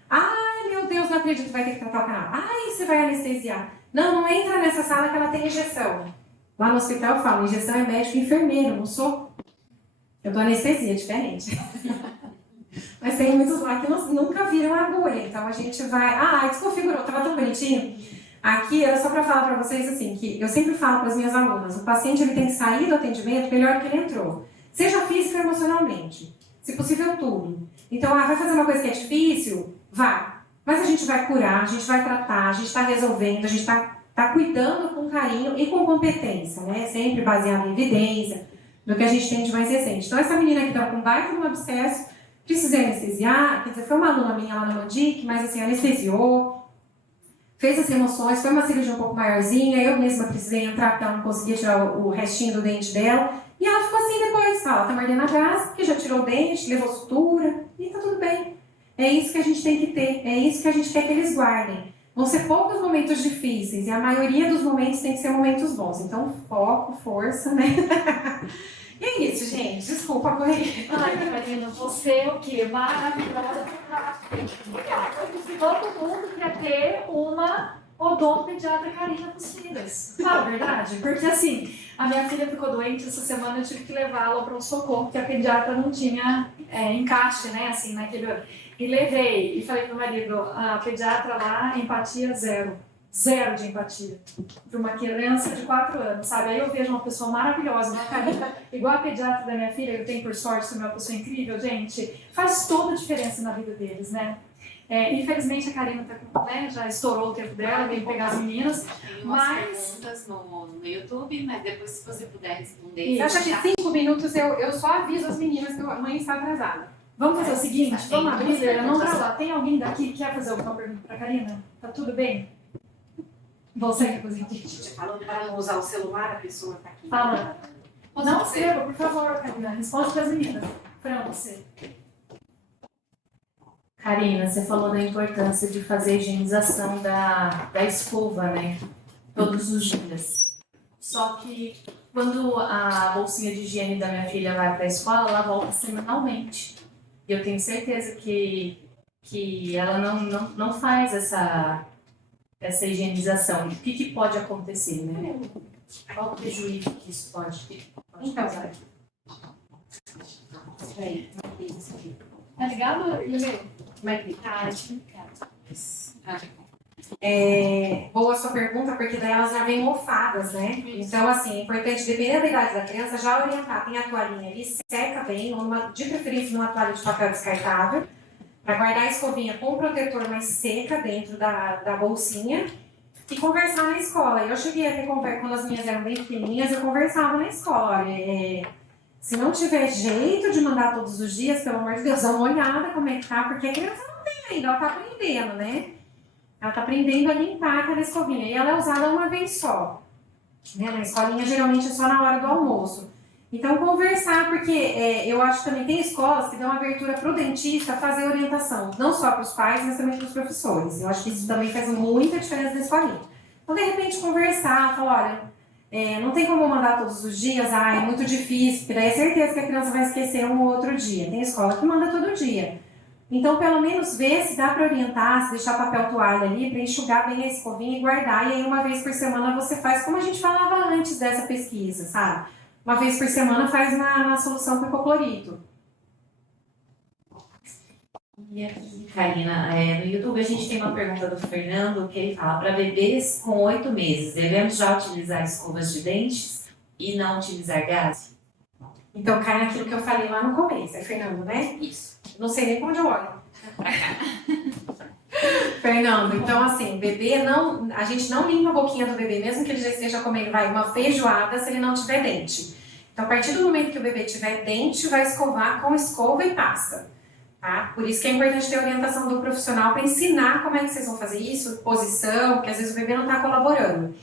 Ai, meu Deus, não acredito que vai ter que tratar o canal. Ai, você vai anestesiar. Não entra nessa sala que ela tem injeção. Lá no hospital eu falo, injeção é médico e enfermeiro, não sou. Eu dou anestesia, é diferente. Mas tem muitos lá que nunca viram a agulha, então a gente vai... desconfigurou, estava tão bonitinho. Aqui era só para falar para vocês assim, que eu sempre falo para as minhas alunas, o paciente ele tem que sair do atendimento melhor que ele entrou. Seja físico e emocionalmente. Se possível, tudo. Então, vai fazer uma coisa que é difícil? Vai. Mas a gente vai curar, a gente vai tratar, a gente está resolvendo, a gente está cuidando com carinho e com competência, né? Sempre baseado em evidência. do que a gente tem de mais recente. Então, essa menina que estava com baita de um abscesso, precisei anestesiar, quer dizer, foi uma aluna minha lá no Modic, mas assim, anestesiou, fez as remoções, foi uma cirurgia um pouco maiorzinha, eu mesma precisei entrar porque ela não conseguia tirar o restinho do dente dela, e ela ficou assim depois, ela tá mordendo a gás, porque já tirou o dente, levou sutura, e tá tudo bem. É isso que a gente tem que ter, é isso que a gente quer que eles guardem. Vão ser poucos momentos difíceis, e a maioria dos momentos tem que ser momentos bons. Então, foco, força, né? E é isso, gente. Desculpa a correria. Ai, Karina, você é o quê? Maravilhosa. Todo mundo quer ter uma odontopediatra Karina dos filhos. Fala a verdade? Porque assim, a minha filha ficou doente essa semana, eu tive que levá-la para um socorro, porque a pediatra não tinha encaixe, né? Assim, naquele. E levei, e falei pro marido, a pediatra lá, empatia zero. Zero de empatia. Para uma criança de 4 anos, sabe? Aí eu vejo uma pessoa maravilhosa, uma Karina, igual a pediatra da minha filha, eu tenho por sorte ser uma pessoa incrível, gente, faz toda a diferença na vida deles, né? Infelizmente a Karina tá, né, já estourou o tempo dela, veio pegar as meninas, Tem umas mas... perguntas no YouTube, mas depois se você puder responder. Você acha que 5 minutos eu só aviso as meninas que a mãe está atrasada? Vamos fazer o seguinte, Tem vamos abrir, duas Leila, não perguntas. pra lá. Tem alguém daqui que quer fazer alguma pergunta pra Karina? Tá tudo bem? Você quer fazer o quê? Falando para não usar o celular, a pessoa está aqui. Fala. Posso Não fazer? escreva, por favor, Karina. Responde para as meninas. Fran, você. Karina, você falou da importância de fazer a higienização da escova, né? Todos os dias. Só que quando a bolsinha de higiene da minha filha vai para a escola, ela volta semanalmente. E eu tenho certeza que ela não faz essa higienização. O que pode acontecer, né? Qual o prejuízo que isso pode causar? Tá ligado, Lili? Como é que Ah, acho que boa sua pergunta, porque daí elas já vêm mofadas, né? Então, assim, é importante, dependendo da idade da criança, já orientar. Tem a toalhinha ali, seca bem, de preferência numa toalha de papel descartável, para guardar a escovinha com o protetor mais seca dentro da bolsinha e conversar na escola. Eu cheguei a ter conversa, quando as minhas eram bem pequenininhas, eu conversava na escola. Olha, se não tiver jeito de mandar todos os dias, pelo amor de Deus, dá uma olhada como é que tá, porque a criança não tem ainda, ela tá aprendendo, né? Ela tá aprendendo a limpar aquela escovinha. E ela é usada uma vez só. Né? Na escolinha, geralmente, é só na hora do almoço. Então, conversar, porque eu acho que também tem escolas que dão abertura para o dentista fazer orientação. Não só para os pais, mas também para os professores. Eu acho que isso também faz muita diferença na escolinha. Então, de repente, conversar, falar, olha, não tem como mandar todos os dias, é muito difícil, porque daí é certeza que a criança vai esquecer um ou outro dia. Tem escola que manda todo dia. Então, pelo menos ver se dá para orientar, se deixar papel toalha ali, para enxugar bem a escovinha e guardar. E aí, uma vez por semana, você faz como a gente falava antes dessa pesquisa, sabe? Uma vez por semana faz na solução com hipoclorito. E aqui, Karina, no YouTube a gente tem uma pergunta do Fernando que ele fala: para bebês com 8 meses, devemos já utilizar escovas de dentes e não utilizar gás? Então, cai naquilo que eu falei lá no começo, Fernando, né? Isso. Não sei nem pra onde eu olho. Fernando, então assim, bebê não. A gente não limpa a boquinha do bebê, mesmo que ele já esteja comendo uma feijoada, se ele não tiver dente. Então, a partir do momento que o bebê tiver dente, vai escovar com escova e pasta. Tá? Por isso que é importante ter a orientação do profissional para ensinar como é que vocês vão fazer isso, posição, porque às vezes o bebê não está colaborando.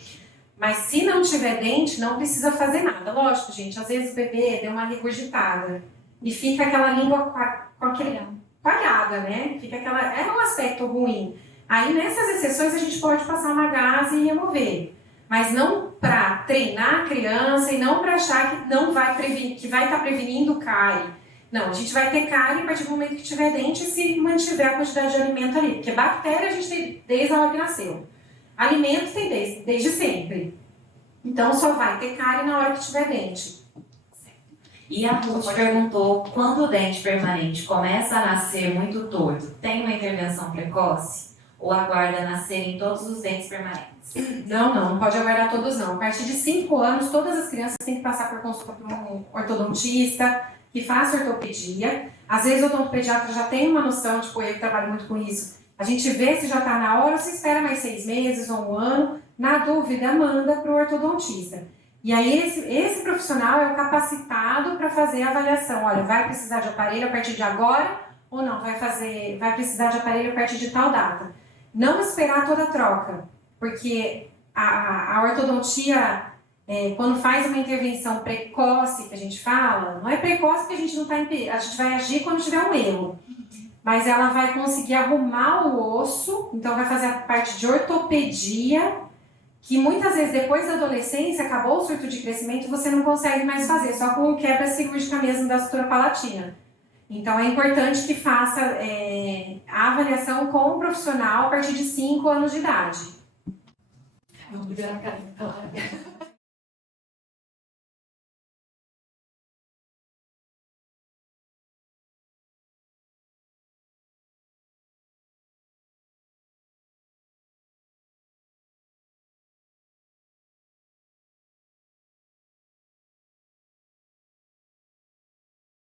Mas se não tiver dente, não precisa fazer nada. Lógico, gente, às vezes o bebê deu uma regurgitada e fica aquela língua com aquele coalhada, né? Fica aquela. É um aspecto ruim. Aí nessas exceções a gente pode passar uma gase e remover. Mas não para treinar a criança e não para achar que não vai prevenir, que vai estar prevenindo cárie. Não, a gente vai ter cárie a partir do momento que tiver dente se mantiver a quantidade de alimento ali. Porque bactéria a gente tem desde a hora que nasceu. Alimentos tem desde sempre. Então só vai ter cárie na hora que tiver dente. E a Ruth perguntou: quando o dente permanente começa a nascer muito torto, tem uma intervenção precoce? Ou aguarda nascerem todos os dentes permanentes? Não pode aguardar todos não. A partir de 5 anos, todas as crianças têm que passar por consulta para um ortodontista que faça ortopedia. Às vezes o odontopediatra já tem uma noção, tipo, eu que trabalho muito com isso. A gente vê se já está na hora, se espera mais 6 meses ou 1 ano. Na dúvida, manda para o ortodontista. E aí esse profissional é o capacitado para fazer a avaliação. Olha, vai precisar de aparelho a partir de agora ou não? Vai precisar de aparelho a partir de tal data. Não esperar toda a troca, porque a ortodontia, quando faz uma intervenção precoce, que a gente fala, não é precoce porque a gente não está a gente vai agir quando tiver um erro. Mas ela vai conseguir arrumar o osso, então vai fazer a parte de ortopedia, que muitas vezes depois da adolescência, acabou o surto de crescimento, você não consegue mais fazer, só com quebra cirúrgica mesmo da sutura palatina. Então é importante que faça a avaliação com um profissional a partir de 5 anos de idade. Vamos liberar a Karine.